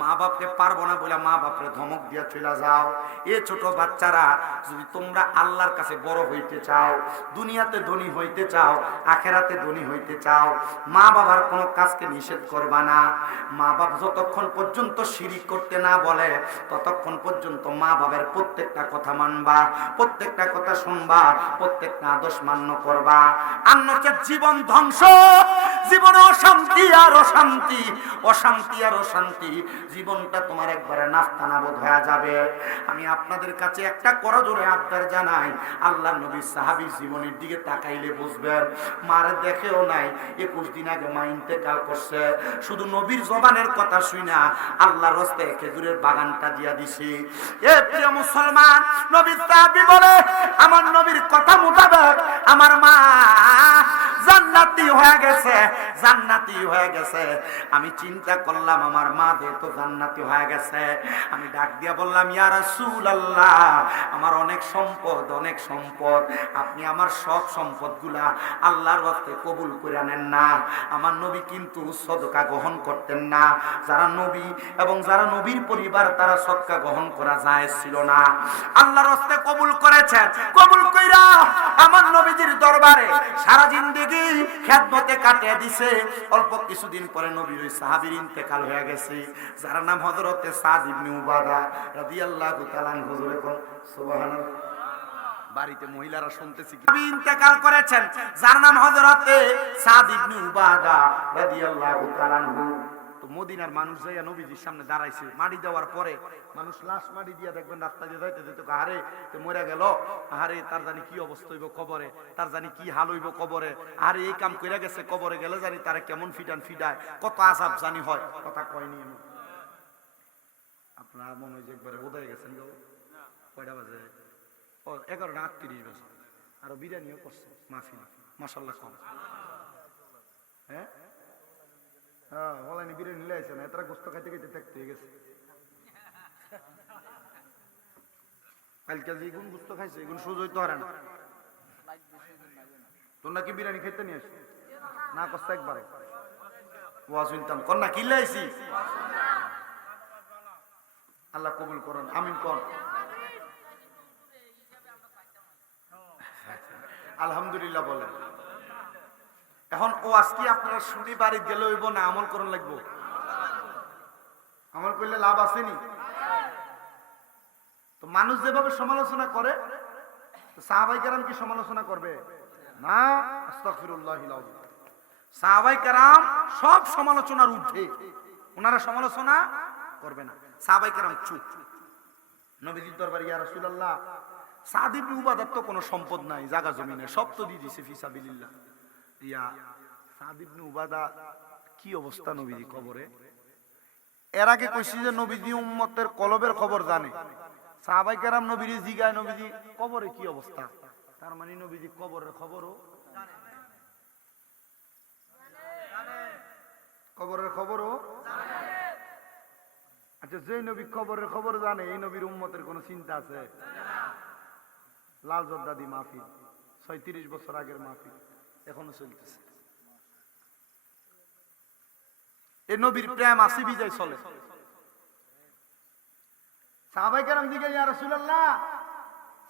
মা বাপকে পারবো না বলে মা বাপরে ধমক দিয়া চলে যাও। এ ছোট বাচ্চারা, যদি তোমরা আল্লাহর কাছে বড় হইতে চাও, দুনিয়াতে ধনী হইতে চাও, আখেরাতে ধনী হইতে চাও, মা বাবার কোনো কাজকে নিষেধ করবা না। মা বাপ যতক্ষণ পর্যন্ত শিরিক করতে না বলে ততক্ষণ পর্যন্ত মা বাবার প্রত্যেকটা কথা মানবা, প্রত্যেকটা কথা শুনবা, প্রত্যেকটা আদর্শ মান্য করবা। আর নচেৎ জীবন ধ্বংস, জীবনে অশান্তি আর অশান্তি, অশান্তি আর অশান্তি, জীবনটা তোমার একবারে নাস্তানাবুদ হয়ে যাবে। আমি আপনাদের কাছে একটা করজোরে আবদার জানাই, আল্লাহ নবী সাহাবীর জীবনের দিকে তাকাইলে বুঝবেন, মারে দেখেও নাই, 21 দিন আগে মা ইন্তেকাল করছে, শুধু নবীর জবানের কথা শুনা আল্লাহর রাস্তায় খেজুরের বাগানটা দিয়া দিছি। এ প্রিয় মুসলমান, নবী সাহাবী বলে, আমার নবীর কথা মোতাবেক আমার মা জান্নাতি হয়ে গেছে, জান্নাতি হয়ে গেছে। আমি চিন্তা করলাম আমার মা তো জান্নাতি হয়ে গেছে। আমি ডাক দিয়া বললাম, ইয়া রাসূলুল্লাহ, আমার অনেক সম্পদ, অনেক সম্পদ, আপনি আমার সব সম্পদগুলা আল্লাহর ওয়াস্তে কবুল করে নেন না। আমার নবী কিন্তু সদকা গ্রহণ করতেন না। যারা নবী এবং যারা নবীর পরিবার তারা সদকা গ্রহণ করা যায় ছিল না। আল্লাহর ওয়াস্তে কবুল করেছেন। কবুল কইরা আমার নবীজির দরবারে সারা জিন্দেগি খেদমতে কাটিয়ে দিছে। অল্প কিছুদিন পরে নবীর ওই সাহাবীর ইন্তেকাল হয়ে গেছে, যার নাম হযরতে সাদ ইবনে উবাদা রাদিয়াল্লাহু তাআলা আনহু। হুজুরে কোন সুবহানাল্লাহ। বাড়িতে মহিলারা শুনতেছি, ইন্তেকাল করেছেন যার নাম হযরতে সাদ ইবনে উবাদা রাদিয়াল্লাহু তাআলা আনহু। তো মদিনার মানুষ যাইয়া নবীজির সামনে দাঁড়াইছে। মাটি দেওয়ার পরে মানুষ লাশ মাটি দিয়া দেখবেন রাস্তা দিয়ে যাইতে যেত, আরে তো মরে গেল, আরে তার জানি কি অবস্থা হইব কবরে, তার জানি কি হাল হইব কবরে, আরে এই কাম কইরা গেছে, কবরে গেলে জানি তারা কেমন ফিটান ফিটায়, কত আযাব জানি হয়। কথা কয়নি আমি। আপনার মনে হয় যে একবারে বোধহয় গেছেন গো। কয়টা বাজে? ও 11:38 বাজে। আরো বিরিয়ানিও করছে মাহফিল, মাশাআল্লাহ। কম হ্যাঁ হ্যাঁ বলেনি, বিরিয়ানি নিয়ে আসে না, এতটা গোস্ত খাইতে খাইতে থাকতে হয়ে গেছে। কালকে যে গুণ গোস্ত খাইছে এগুলো সোজা হইতে পারে না। তোর নাকি বিরিয়ানি খাইতে নিয়ে আসে না? কষ্ট একবারে ওয়া শুনতাম কন্যা কিনলে আইছি। আল্লাহ কবুল করেন, আমিন কোন। আলহামদুলিল্লাহ বলেন। এখন ও আজকে আপনারা শুনি বাড়ি গেলে হইব না আমল করন লাগবো? আমল করলে লাভ আসেনি? তো মানুষ যেভাবে সমালোচনা করে, সাহাবায়ে কেরাম কি সমালোচনা করবে না? আস্তাগফিরুল্লাহিল আযীম। সাহাবায়ে কেরাম সব সমালোচনার ঊর্ধ্বে, ওনারা সমালোচনা করবে না। সাহাবায়ে কেরাম চুপ। নবীজির দরবারে, ইয়া রাসূলুল্লাহ, সাদ ইবনে উবাদার তো কোনো সম্পদ নাই, জায়গা জমিনে সব তো দিয়ে দিয়েছে ফিসাবিলিল্লাহ। ইয়া সাদ ইবনে উবাদা কি অবস্থা নবীজি কবরে? এর আগে কইছি যে নবীজি উম্মতের কলবের খবর জানে। সাহাবায়ে কেরাম নবীজি জিগায়, নবীজি কবরে কি অবস্থা? তার মানে নবীজি কবরের খবরও কবরের খবরও জানে। আচ্ছা, যে নবী কবরের খবর জানে, এই নবীর উম্মতের কোনো চিন্তা আছে? লাল জর্দাদি মাহফিল 36 বছর আগের মাহফিল এখনো চলতেছে। এই নবীর প্রেম আসি বিজয় চলে। সাহাবায়ে কেরাম দিকে, ইয়া রাসূলুল্লাহ,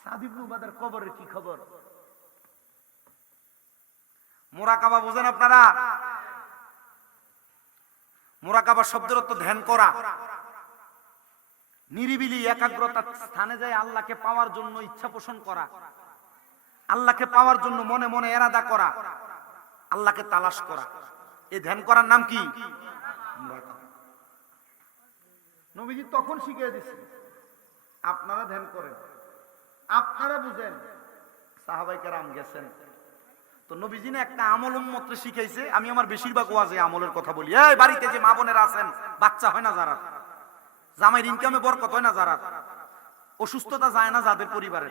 সাদ ইবনে উবাদার কবরের কি খবর? মুরাকাবা বুঝেন আপনারা? মুরাকাবা শব্দের অর্থ ধ্যান করা। নিরিবিলি একাগ্রতার স্থানে যায় আল্লাহকে পাওয়ার জন্য ইচ্ছা পোষণ করা, আল্লাহকে পাওয়ার জন্য মনে মনে এরাদা করা, আল্লাহকে তালাশ করা। এই ধ্যান করার নাম কি? মুরাকাবা। নবীজি তখন শিখিয়ে দিচ্ছে, আপনারা ধ্যান করেন, আপনারা বুঝেন। সাহাবায়ে কেরাম গেছেন তো নবীজি না একটা আমল উম্মতকে শিখাইছে। আমি আমার বেশিরভাগ ওয়াজে আমলের কথা বলি। এই বাড়িতে যে মা বোনেরা আছেন, বাচ্চা হয় না যারা, জামাইয়ের ইনকামে বরকত হয় না যারা, অসুস্থতা যায় না যাদের পরিবারে,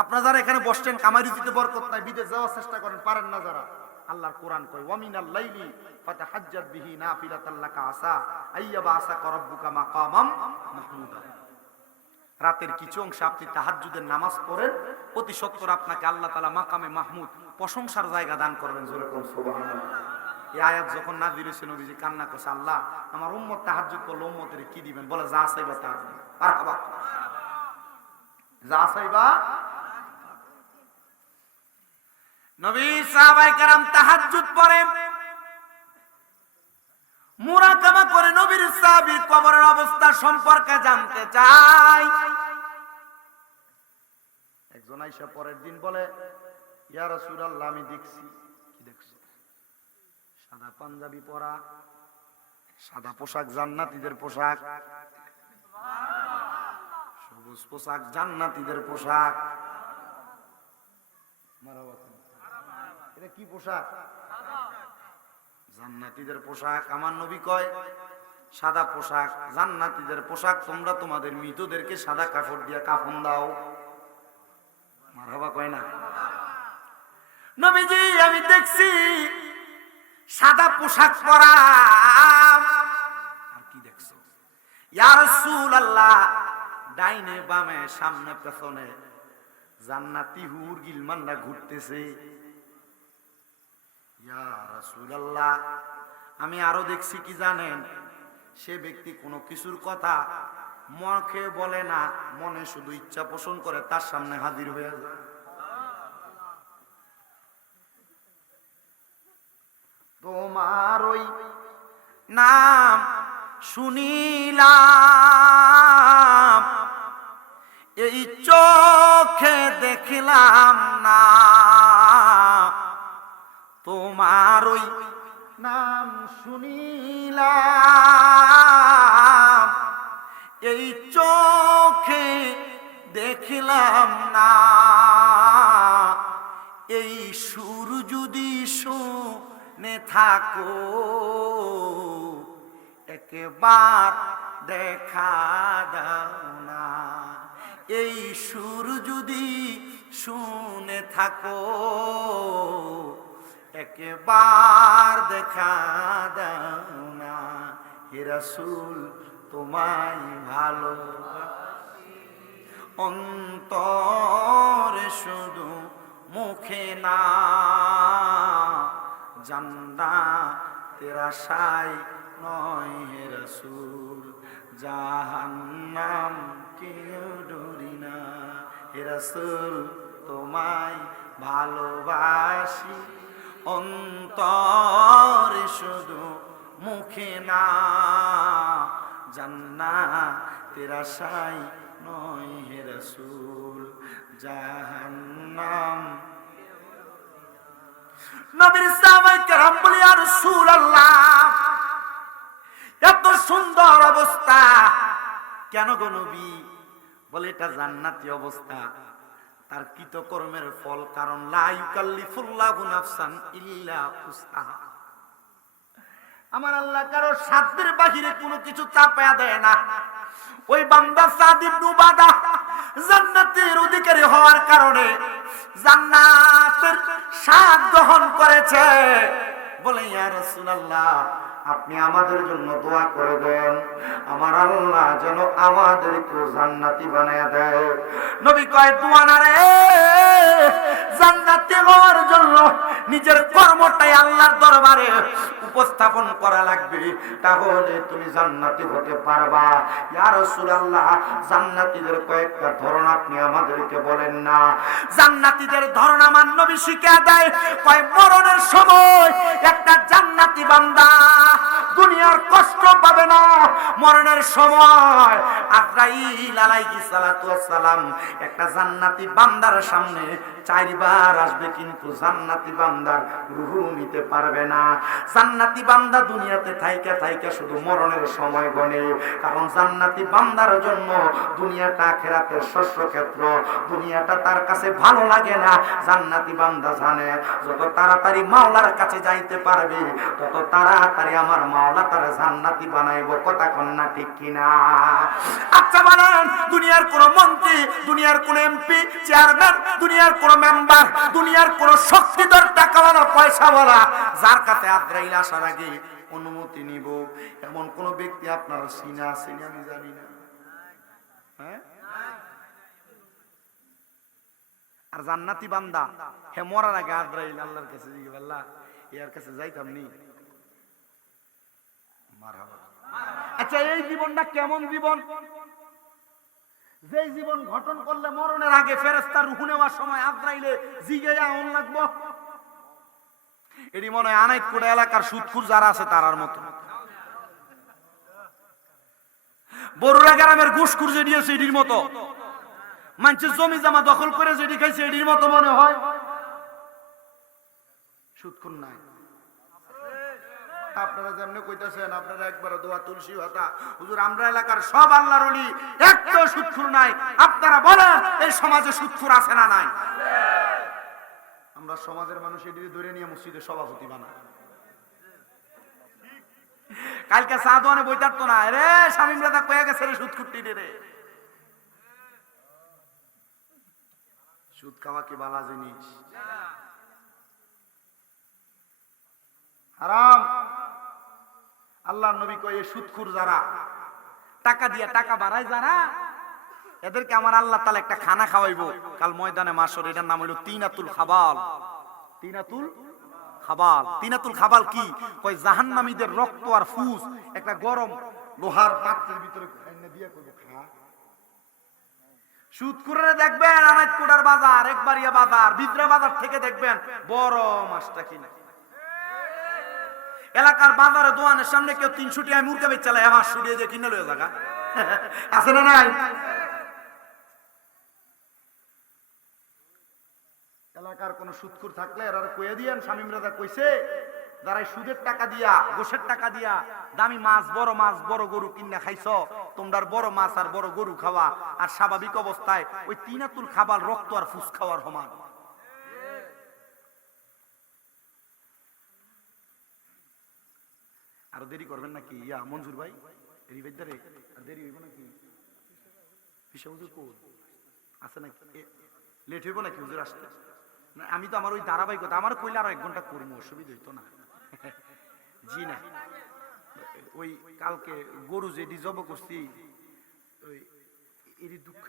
আপনারা যারা এখানে বসছেন কামাই রুজিতে বরকত নাই, বিদেশ যাওয়ার চেষ্টা করেন, পারেন না যারা, আল্লাহর কোরআন কয়, ওয়া মিনাল লাইলি ফাতাহাজ্জাত বিহি নাফিলাতাল লাকা আসা আইয়াবাসাকা রাব্বুকা মাকামাম মাহমুদা। রাতের কিছু অংশ আপনি তাহাজ্জুদের নামাজ পড়েন, অতি সত্বর আপনাকে আল্লাহ তাআলা মাকামে মাহমুদ, প্রশংসার জায়গা দান করবেন। জোরে কোন সুবহানাল্লাহ। এই আয়াত যখন নাযিল হইছে, নবীজি কান্না করছে, আল্লাহ আমার উম্মত তাহাজ্জুদ করলে উম্মতের কি দিবেন? বলে, যা চাইবা তা দিবেন। মারহাবা, যা চাইবা। নবী সাহাবায়ে কেরাম তাহাজ্জুদ পড়েন, মুরাকাবা করে নবীর সাহাবীর কবরের অবস্থা সম্পর্কে জানতে চাই। একজন আয়েশা পরের দিন বলে, ইয়া রাসূলুল্লাহ, আমি দেখছি। কি দেখছো? সাদা পাঞ্জাবি পরা, সাদা পোশাক জান্নাতীদের পোশাক, সবুজ পোশাক জান্নাতীদের পোশাক। এটা কি পোশাক? জান্নাতীদের পোশাক। আমার নবী কয়, সাদা পোশাক জান্নাতীদের পোশাক, তোমরা তোমাদের মৃতদেরকে সাদা কাপড় দিয়া কাফন দাও। মারহাবা কয় না? নবীজি, আমি দেখছি সাদা পোশাক পরা। আর কি দেখছো? ইয়া রাসূলুল্লাহ, ডাইনে বামে সামনে পেছনে জান্নাতি হুর গিলমানরা ঘুরতেছে। ইয়া রাসূলুল্লাহ, আমি আরো দেখছি কি জানেন? সে ব্যক্তি কোনো কিছুর কথা মুখে বলে না, মনে শুধু ইচ্ছা পোষণ করে তার সামনে হাজির হয়ে যায়। তোমার ওই নাম শুনিলাম, এই চোখে দেখলাম না। তোমার ওই নাম শুনিলাম, এই চোখে দেখলাম না। এই সুর যদি শুনে থাকো, একবার দেখা দাও না। এই সুর যদি শুনে থাকো, একবার দেখা দাও না। হে রাসূল, তোমায় ভালোবাসি অন্তরে শুধু, মুখে না। জান্নাতের আশায় নয় হে রাসূল, জাহান্নাম কেউ ডরি না। হে রাসূল, তোমায় ভালোবাসি অন্তরে শুধু, মুখে না। জান্নাতের আশায় নয় হে রাসূল, জাহান্নাম। নবীর সাহাবায়ে কেরাম বলে, ইয়া রাসূলুল্লাহ, এত সুন্দর অবস্থা কেন গো নবী? বলে এটা জান্নাতি অবস্থা, তার কৃতকর্মের ফল। কারণ লা ইউকাল্লিফুল্লাহু নাফসান ইল্লা উসআহা, আমার আল্লাহ কারো সাধ্যের বাহিরে কোনো কিছু চাপায়া দেয় না। ওই বান্দা সাদ ইবনে উবাদা জান্নাতের অধিকারী হওয়ার কারণে জান্নাতের স্বাদ গ্রহণ করেছে। বলে, ইয়া রাসূলুল্লাহ, আপনি আমাদের জন্য দোয়া করে দেন, আমার আল্লাহ যেন আমাদেরকে জান্নাতি বানায় দেয়। নবী কয়, দোয়া না রে, জান্নাতি হওয়ার জন্য নিজের কর্মটাই আল্লাহর দরবারে উপস্থাপন করা লাগবে, তাহলে তুমি জান্নাতি হতে পারবা। ইয়া রাসূলুল্লাহ, জান্নাতীদের কয়েকটা ধরন আপনি আমাদেরকে বলেন না। জান্নাতীদের ধরন আমার নবী শিখিয়ে দেয়। কয়, মরণের সময় একটা জান্নাতি বান্দা দুনিয়ার কষ্ট পাবে না। মরণের সময় আজরাইল আলাইহিস সালাতু ওয়াস সালাম একটা জান্নাতি বান্দার সামনে চারবার আসবে, কিন্তু জান্নাতি বান্দার রূহ নিতে পারবে না। জান্নাতি বান্দা দুনিয়াতে থাইকা শুধু মরণের সময় গনে। কারণ জান্নাতি বান্দার জন্য দুনিয়াটা আখিরাতের শস্য ক্ষেত্র। দুনিয়াটা তার কাছে ভালো লাগে না। জান্নাতি বান্দা জানে যত তাড়াতাড়ি মাওলার কাছে যাইতে পারবে, তত তাড়াতাড়ি আমার মাওলা তার জান্নাতি বানাইব। কথা কন্যা ঠিক কিনা? আচ্ছা বলেন, দুনিয়ার কোন মন্ত্রী, দুনিয়ার কোন এমপি, চেয়ারম্যান, দুনিয়ার কোন মেম্বার, দুনিয়ার কোন শক্তিধর, টাকাওয়ালা, পয়সাওয়ালা, যার কাছে আজরাইল আসার আগে অনুমতি নিব, এমন কোন ব্যক্তি আপনার সিনা আছেন? আমি জানি না। হ্যাঁ? আর জান্নাতি বান্দা হে মরার আগে আজরাইল আল্লাহর কাছে জিজ্ঞেস, আল্লাহ এর কাছে যাইতাম নি। মারহাবা। আচ্ছা, এই জীবনটা কেমন জীবন? যে জীবন গঠন করলে মরণের আগে ফেরেশতা রূহ নেওয়ার সময় আজরাইলে জিগাইয়া অন লাগবো। এটি মনে হয় আনাইতপুর এলাকার সুদখুর যারা আছে তারার মতো। বরুড়া গ্রামের ঘুষখুর যেটি আছে এটির মতো। মানুষের জমি জমা দখল করে যেটি খাইছে এটির মতো মনে হয়। সুদখুর নাই। আপনারা যেমনি কইতাছেন, আপনারা একবার দোয়া তুলসী পাতা, হুজুর আমরা এলাকার সব আল্লাহর ওলি, একটাও সুদখুর নাই। আপনারা বলেন এই সমাজে সুদখুর আছে না নাই? আমরা সমাজের মানুষ এটি ধরে নিয়ে মসজিদে সভাপতি বানাই। কালকে চা দোয়ানে বইতারত না, রে শামীম রাজা কয়ে গেছে রে সুদখুরটি রে। সুদ খাওয়া কি বালা জিনিস? হারাম। আল্লাহর নবী কয় এই সুদখোর যারা, টাকা দিয়া টাকা বাড়ায় যারা, এদেরকে আমার আল্লাহ তাআলা একটা খানা খাওয়াইবো কাল ময়দানে মাশর। এটার নাম হলো তিনাতুল খাবাল। তিনাতুল খাবাল। তিনাতুল খাবাল কি? কয় জাহান্নামীদের রক্ত আর ফুস একটা গরম লোহার পাত্রের ভিতরে এনে দিয়া কইবো খা। সুদখোররা দেখবেন আনাজকোটার বাজার, একবারিয়া বাজার, বিদ্রা বাজার থেকে দেখবেন বড় মাছটা কিনে। এলাকার বাজারে দোকানের সামনে কেউ 300 টাকায় মুরগা বেচ চালায়, আমার শুরিয়ে যে কিনে লয়ে জায়গা আছে না নাই? এলাকার কোন সুদখোর থাকলে এরা কইয়া দিয়েন, শামীম রাজা কইছে যারা সুদের টাকা দিয়া, গোশের টাকা দিয়া দামি মাছ, বড় গরু কিনা খাইছ, তোমরার বড় মাছ আর বড় গরু খাওয়া আর স্বাভাবিক অবস্থায় ওই তিনাতুল খাবাল রক্ত আর ফুস খাওয়ার সমান। আরো দেরি করবেন নাকি? ইয়া মঞ্জুর ভাই, রিবেদারে আর দেরি হইব নাকি? পিসা হুজুর কোন আছে নাকি? লেট হইব নাকি হুজুর আসতে? না, আমি তো আমার ওই ধারাবাহিকতা আমার কইলে আরো 1 ঘন্টা করবো, অসুবিধা হইতো না। জি না, ওই কালকে গরু যেটি জব করছি ওই এরই দুঃখ,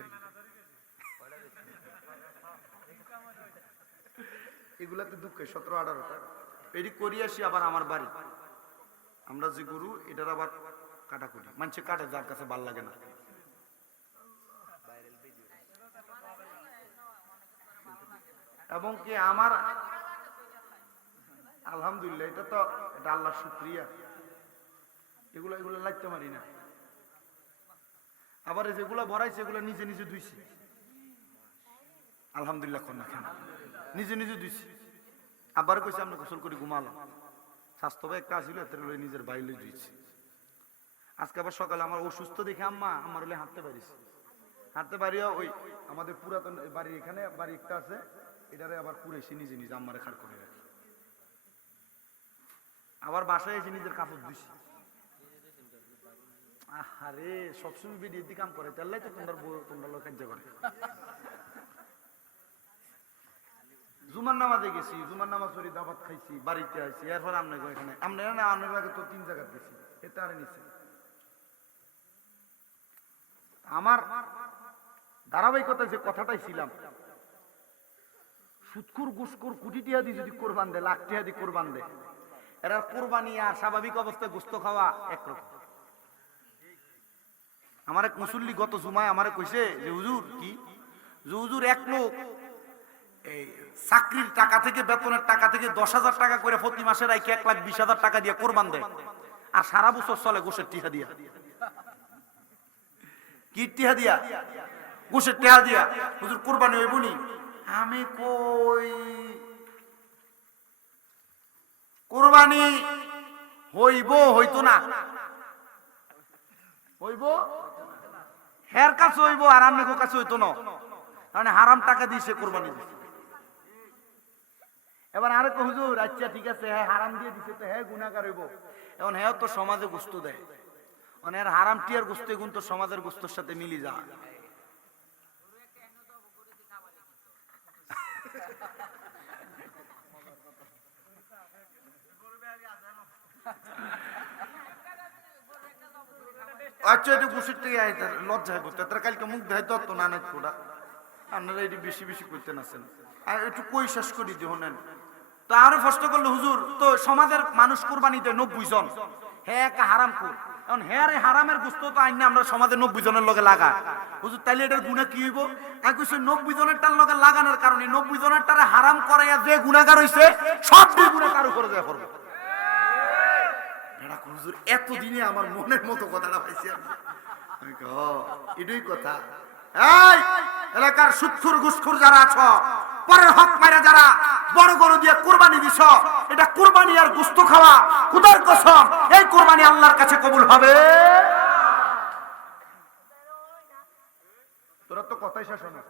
এগুলাতে দুঃখ 17-18টা এটি করি আসি আবার আমার বাড়ি। আমরা যে গরু এটার আবার কাটা করি, মানুষে কাটে যার কাছে ভাল লাগে না। এবং কি আমার আলহামদুলিল্লাহ এটা তো এটা আল্লাহর শুকরিয়া, এগুলো লাগতে পারি না। আবার যেগুলো ভরাইছে এগুলো নিজে নিজে ধুইছি, আলহামদুলিল্লাহ। নিজে নিজে ধুইছি। আবার কইছে আমরা গোসল করে ঘুমালাম, স্বাস্থ্য ভাই একটা আসিল এত নিজের বাইরে ধুইছি। আজকে আবার সকালে আমার অসুস্থ দেখে আম্মা আমার হলে হাঁটতে পারিস, হাঁটতে পারিও ওই আমাদের পুরাতন বাড়ি, এখানে বাড়ি একটা আছে, এটারে আবার পুরেছি নিজে নিজে আম্মারে খাড় করে রাখি। আবার বাসায় এসে নিজের কাপড় ধুইছি। আরে সবসময় ভিডিও দিয়ে কাম করে, তাহলে তো তোমরা লোক কার্য করে। জুমার নামাজে গেছি, জুমার নামাজ পড়ি, দাবাত খাইছি, বাড়িতে আইছি, এরপর আপনার এখানে আপনার আগে তো 3 জায়গায় গেছি, এতে আর নিছি। আমার ধারাবাহিকতা যে কথাটাই ছিলাম, সুদখোর ঘুষখোর কোটি টিয়া দিয়ে যদি কোরবান দেয়, লাখ টিয়া দিয়ে কোরবান দেয়, এরা কোরবানি আর স্বাভাবিক অবস্থায় গোস্ত খাওয়া একরকম। আমার এক মুসল্লি গত জুমায় আমারে কইছে যে হুজুর কি, যে হুজুর এক লোক এই চাকরির টাকা থেকে, বেতনের টাকা থেকে 10,000 টাকা করে প্রতি মাসে রাখে 1,20,000 টাকা দিয়ে কোরবান দেয়, আর সারা বছর চলে গোশের টিহা দিয়া। কি টিহা দিয়া? গোশের টিহা দিয়া। হুজুর কোরবানি হইব নি? আমি কই কোরবানি হইব, হইতো না, হইব হের কাছে হইব আর আপনার কাছে হইতো না, কারণ হারাম টাকা দিয়ে সে কোরবানি দিচ্ছে। এবার আরে হুজুর আচ্ছা ঠিক আছে, হ্যাঁ হারাম দিয়ে দিছে তো হ্যাঁ গুনাহগার হইব। এখন হ্যাঁ তো সমাজে গোস্ত দেয়, মানে হারাম টিয়ার গোস্ত গুণ তো সমাজের গোস্তের সাথে মিলি যায়। আচ্ছা এটা গোসের থেকে লজ্জা করতে, তারা কালকে মুখ দেয় তো না না কোটা আপনারা এটি বেশি বেশি করতেন আছেন, আর একটু কই শেষ করি দিয়ে নেন। তো আরো প্রশ্ন করলো হুজুর তো সমাজের মানুষ কোরবানি দেয় 90 জন, হ্যাঁ একটা হারাম কর, এখন হ্যাঁ হারামের গোস্ত তো আইন আমরা সমাজে 90 জনের লগে লাগা, হুজুর তাইলে এটার গুনাহ কি হইব? এক 90 জনের টার লগে লাগানোর কারণে 90 জনের টারে হারাম করাইয়া যে গুনাহগার হইছে সব গুনাহ কারো করে দেয়া করবে। হুজুর এতদিনে আমার মনের মতো কথাটা পাইছি আমি, এটাই কথা। এই এলাকার সুদখোর ঘুষখোর যারা আছো, পরের হক মাইরা যারা বড় গরু দিয়ে কুরবানি দিছ, এটা কুরবানি আর গোশত খাওয়া, খোদার কসম এই কুরবানি আল্লাহর কাছে কবুল হবে। তোরা তো কথাই শেষ না।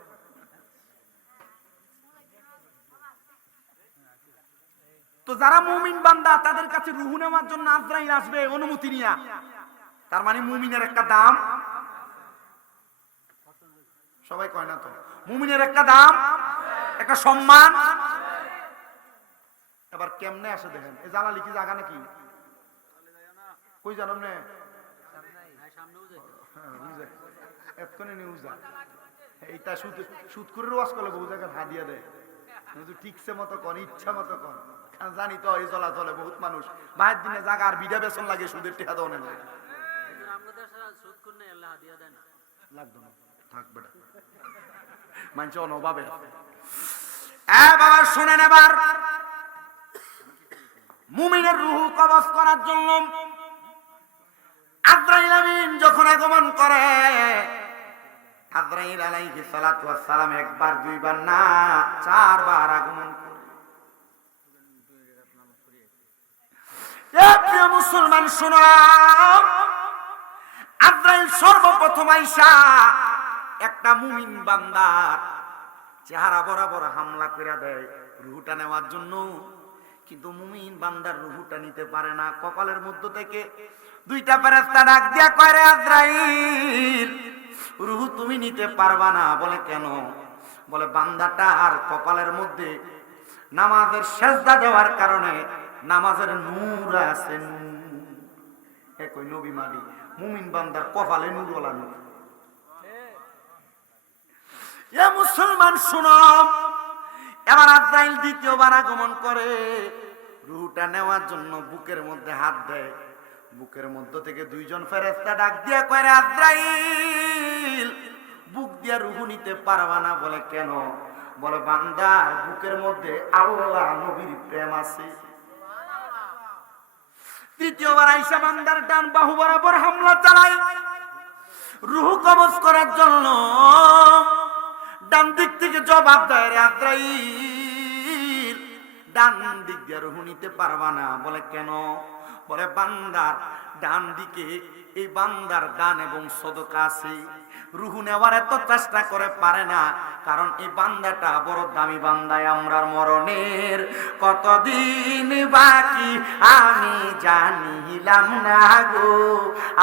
তো যারা মুমিন বান্দা তাদের কাছে রূহ নেওয়ার জন্য আজরাইল আসবে অনুমতি নিয়া, তার মানে মুমিনের একটা দাম, সবাই কয় না তো, মুমিনের একটা দাম, একটা সম্মান। এবার কেমনে আসে দেখেন, এই জালালি কি জায়গা নাকি? কই জানাম নে এতক্ষণে নিউজ এইটা সুদ করে রোয়াজ করলে বহু জায়গায় হাদিয়া দেয়। ঠিকছে মতো কন, ইচ্ছা মতো কন, জানি তো এই চলাচলে বহুত মানুষ মায়ের দিনে জায়গা আর বিডা বেসন লাগে সুদের টেকা দেওয়া লাগে লাগতো না, থাক বেটা মানছে অনভাবে। বাবা শোনেন, এবার মুমিনের রূহ কবজ করার জন্য আজরাইল আমিন যখন আগমন করে, আজরাইল আলাইহিস সালাতু ওয়াস সালাম একবার দুইবার না 4 বার আগমন করে। এ প্রিয় মুসলমান শুনো, আজরাইল সর্বপ্রথম আইসা একটা মুমিন বান্দার চেহারা বরাবর হামলা করে দেয় রূহটা নেওয়ার জন্য, কিন্তু মুমিন বান্দার রূহটা নিতে পারে না। কপালের মধ্য থেকে 2টা ফেরেশতা ডাক দিয়া কয়, রে আজরাইল, রূহ তুমি নিতে পারবা না। বলে কেন? বলে বান্দাটা আর কপালের মধ্যে নামাজের সেজদা দেওয়ার কারণে নামাজের নূর আছে। একই নবী মাদি মুমিন বান্দার কপালে নূর ওলা নূর। এ মুসলমান শুনো, এবার আজরাইল দ্বিতীয়বার আগমন করে রূহটা নেওয়ার জন্য বুকের মধ্যে হাত দেয়। বুকের মধ্য থেকে 2 জন ফেরেশতা ডাক দিয়া কয়, রে আজরাইল, বুক দিয়া রূহ নিতে পারবা না। বলে কেন? বলে বান্দার বুকের মধ্যে আল্লাহ নবীর প্রেম আছে। তৃতীয়বার আইসা বান্দার ডান বাহু বরাবর হামলা চালায় রূহ কবজ করার জন্য। ডান দিক থেকে জবাব দেয়, রে আজরাইল, ডান দিক দিয়ে রূহ নিতে পারবা না। বলে কেন? বলে বান্দার ডান দিকে এই বান্দার দান এবং সদকা আছে, রূহ নেওয়ার এত চেষ্টা করে পারে না, কারণ এই বান্দাটা বড় দামি বান্দায়। আমরার মরণের কতদিন বাকি আমি জানিলাম না গো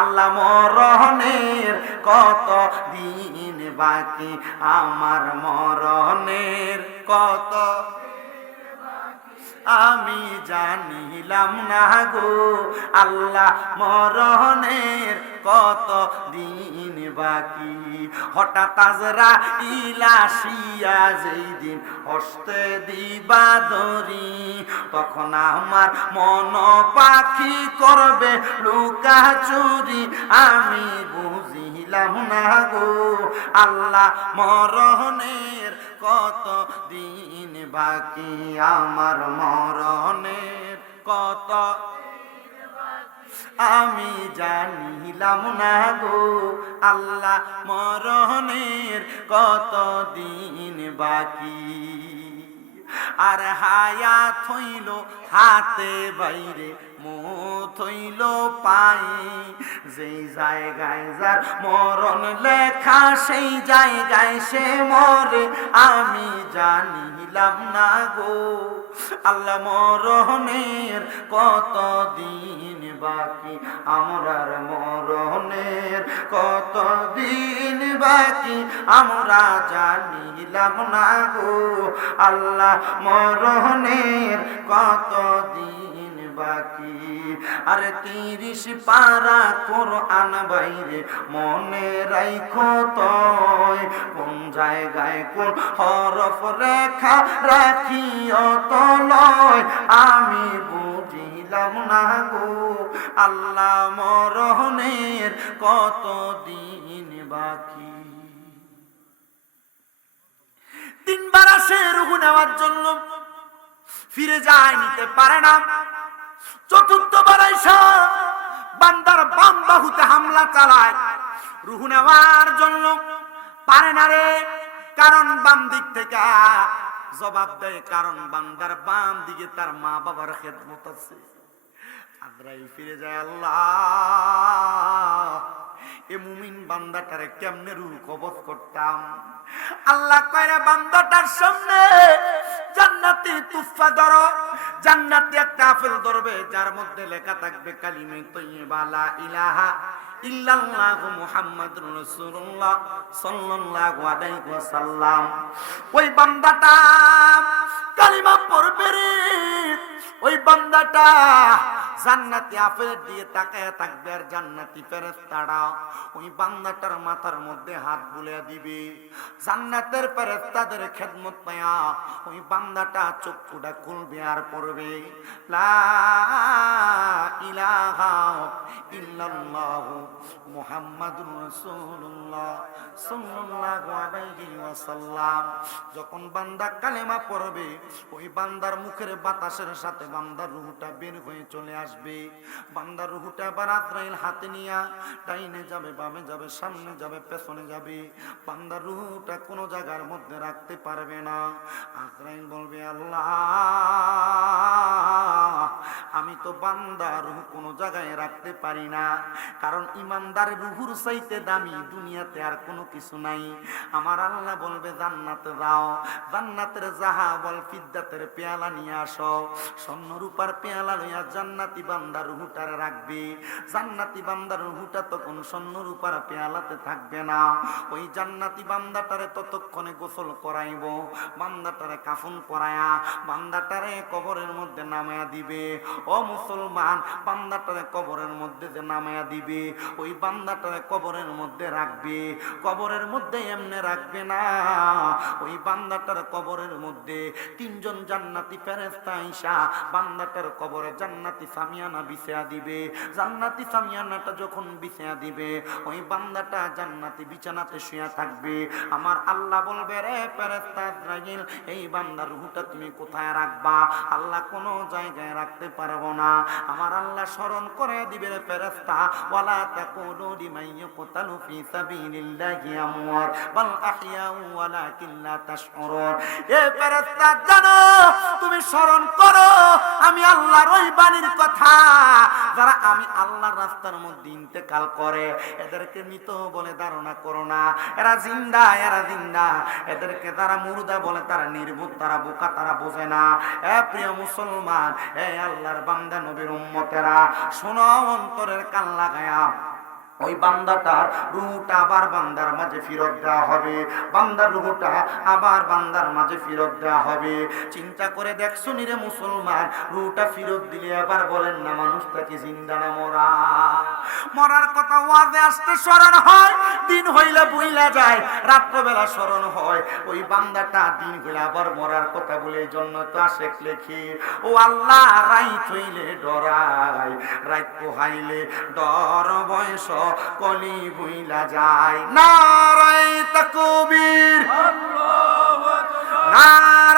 আল্লাহ, মরণের কত দিন বাকি আমার, মরণের কত আমি জানিলাম না গো আল্লাহ, মরণের কত দিন বাকি। হঠাৎ আজরাইল আসিয়া যেই দিন হস্তে দিবা ধরি, তখন আমার মন পাখি করবে লুকা চুরি, আমি বুঝিলাম না গো আল্লাহ, মরণের কত দিন বাকি আমার, মরণের কত আমি জানিলাম না গো আল্লাহ, মরণের কত দিন বাকি। আর হায়াত হইল হাতে বাইরে, মৌত হইল পায়ে, যেই জায়গায় যার মরণ লেখা সেই জায়গায় সে মরে, আমি জানিলাম না গো আল্লাহ, মরণের কত দিন বাকি আমরার, মরণের কত দিন বাকি আমরা জানিলাম না গো আল্লাহ, মরণের কত দিন বাকি। আরে 30 পারা কোরআন বাইরে মনে রাইখো তয়, কোন জায়গায় কোন হরফ রেখা রাখিও তো লয়, আমি বুঝিলাম না গো আল্লাহ, মরণের কত দিন বাকি। 3 বার আসে রূহ নেওয়ার জন্য, ফিরে যায়, নিতে পারে না। 4র্থবার আইসা বান্দার বাম বাহুতে হামলা চালায় রূহ নেওয়ার জন্য, পারে না রে, কারণ বাম দিক থেকে জবাব দেয়, কারণ বান্দার বাম দিকে তার মা বাবার খেদমত আছে। আজরাইল ফিরে যায়, আল্লাহ, এ মুমিন বান্দাটারে কেমনে রূহ কবজ করতাম। আল্লাহ কয়রা বান্দাটার সামনে জান্নাতি তুফা ধরো, জান্নাতি একটা আপেল ধরবে, যার মধ্যে লেখা থাকবে কালিমে তৈয়্যিবা লা ইলাহা ইল্লাল্লাহু মুহাম্মাদুর রাসূলুল্লাহ সাল্লাল্লাহু আলাইহি ওয়াসাল্লাম। ওই বান্দাটা কালিমা পড়বে রে, ওই বান্দাটা জান্নাতি আপেলের দিয়ে তাকায় থাকবে, আর জান্নাতি ফেরেশতারা ওই বান্দাটার মাথার মধ্যে হাত বুলিয়ে দিবে। জান্নাতের ফেরেশতাদের খেদমত পায়া ওই বান্দাটা চক্ষুটা খুলবে আর পড়বে লা ইলাহা ইল্লাল্লাহু মুহাম্মাদুর রাসূলুল্লাহ সাল্লাল্লাহু আলাইহি ওয়াসাল্লাম। যখন বান্দা কালেমা পড়বে ওই বান্দার মুখের বাতাসের সাথে বান্দার রূহটা বের হয়ে চলে আসবে। বান্দার রূহটা আবার আজরাইল হাতে নিয়া ডাইনে যাবে, বামে যাবে, সামনে যাবে, পেছনে যাবে। বান্দার রূহটা কোনো জায়গার মধ্যে রাখতে পারবে না। আজরাইল বলবে আল্লাহ, আমি তো বান্দার রূহ কোনো জায়গায় রাখতে পারি না, কারণ ইমানদারের রূহুর চাইতে দামি দুনিয়াতে আর কোনো কিছু নাই। আমার আল্লাহ বলবে জান্নাতে যাও, জান্নাতের জাহাবল ফিদ্দাতের পেয়ালা নিয়ে আসো। স্বর্ণ রূপার পেয়ালা লইয়া জান্নাতি বান্দার রূহটারে রাখবে। জান্নাতি বান্দার রূহটা তখন স্বর্ণ রূপার পেয়ালাতে থাকবে না। ওই জান্নাতি বান্দাটারে ততক্ষণে গোসল করাইব, বান্দাটারে কাফন পরায়া বান্দাটারে কবরের মধ্যে নামায়া দিবে। ও মুসলমান, বান্দাটারে কবরের মধ্যে যে নামায়া দিবে, ওই বান্দাটারে কবরের মধ্যে রাখবে। কবরের মধ্যে এমনি রাখবে না, ওই বান্দাটার কবরের মধ্যে তিনজন জান্নাতি ফেরেশতা আইসা বান্দাটার কবরে জান্নাতি সামিয়ানা বিছায়া দিবে। জান্নাতি সামিয়ানাটা যখন বিছায়া দিবে, ওই বান্দাটা জান্নাতি বিছানাতে শুয়ে থাকবে। আমার আল্লাহ বলবে, রে ফেরেশতা আজরাইল, এই বান্দার রূহটা তুমি কোথায় রাখবা? আল্লাহ কোনো জায়গায় রাখতে পারবো না। আমার আল্লাহ স্মরণ করে দিবে, রে ফেরেশতা, ওয়ালা তাকুলু লিমান ইয়াকতালু ফি সাবিলিল্লাহি আমওয়াত বাল আহইয়াউ ওয়ালাকিন লা তাশউরুন। এ ফেরেশতা, জানো, তুমি স্মরণ করো আমি আল্লাহর ওই বাণীর কথা, যারা আমি আল্লাহর রাস্তার মধ্যে ইন্তেকাল করে এদেরকে মৃত বলে ধারণা করো না। এরা জিন্দা, এরা জিন্দা। এদেরকে তারা মুর্দা বলে, তারা নির্বোধ, তারা বোকা, তারা বোঝে না। এ প্রিয় মুসলমান, এ আল্লাহর বান্দা নবীর উম্মতেরা, শোনো, অন্তরের কান লাগায়া ওই বান্দাটার রূহটা আবার বান্দার মাঝে ফেরত দেওয়া হবে। বান্দার রূহটা আবার বান্দার মাঝে ফেরত দেওয়া হবে। চিন্তা করে দেখছো নি রে মুসলমান, রূহটা ফেরত দিলে আবার বলেন না মানুষটা কি জিন্দা না মরা? মরার কথা ওয়াজে আসতে স্মরণ হয়, দিন হইলে বুইলা যায়, রাত্রবেলা স্মরণ হয়। ওই বান্দাটা দিন হইলে আবার মরার কথা বলে, এই জন্য তো আশেক লেখি, ও আল্লাহ রাইত হইলে ডরাই, রাইত পোহাইলে ডর, বয়স কলি বুইলা যায়। নারায়ে তাকবীর, আল্লাহু আকবার,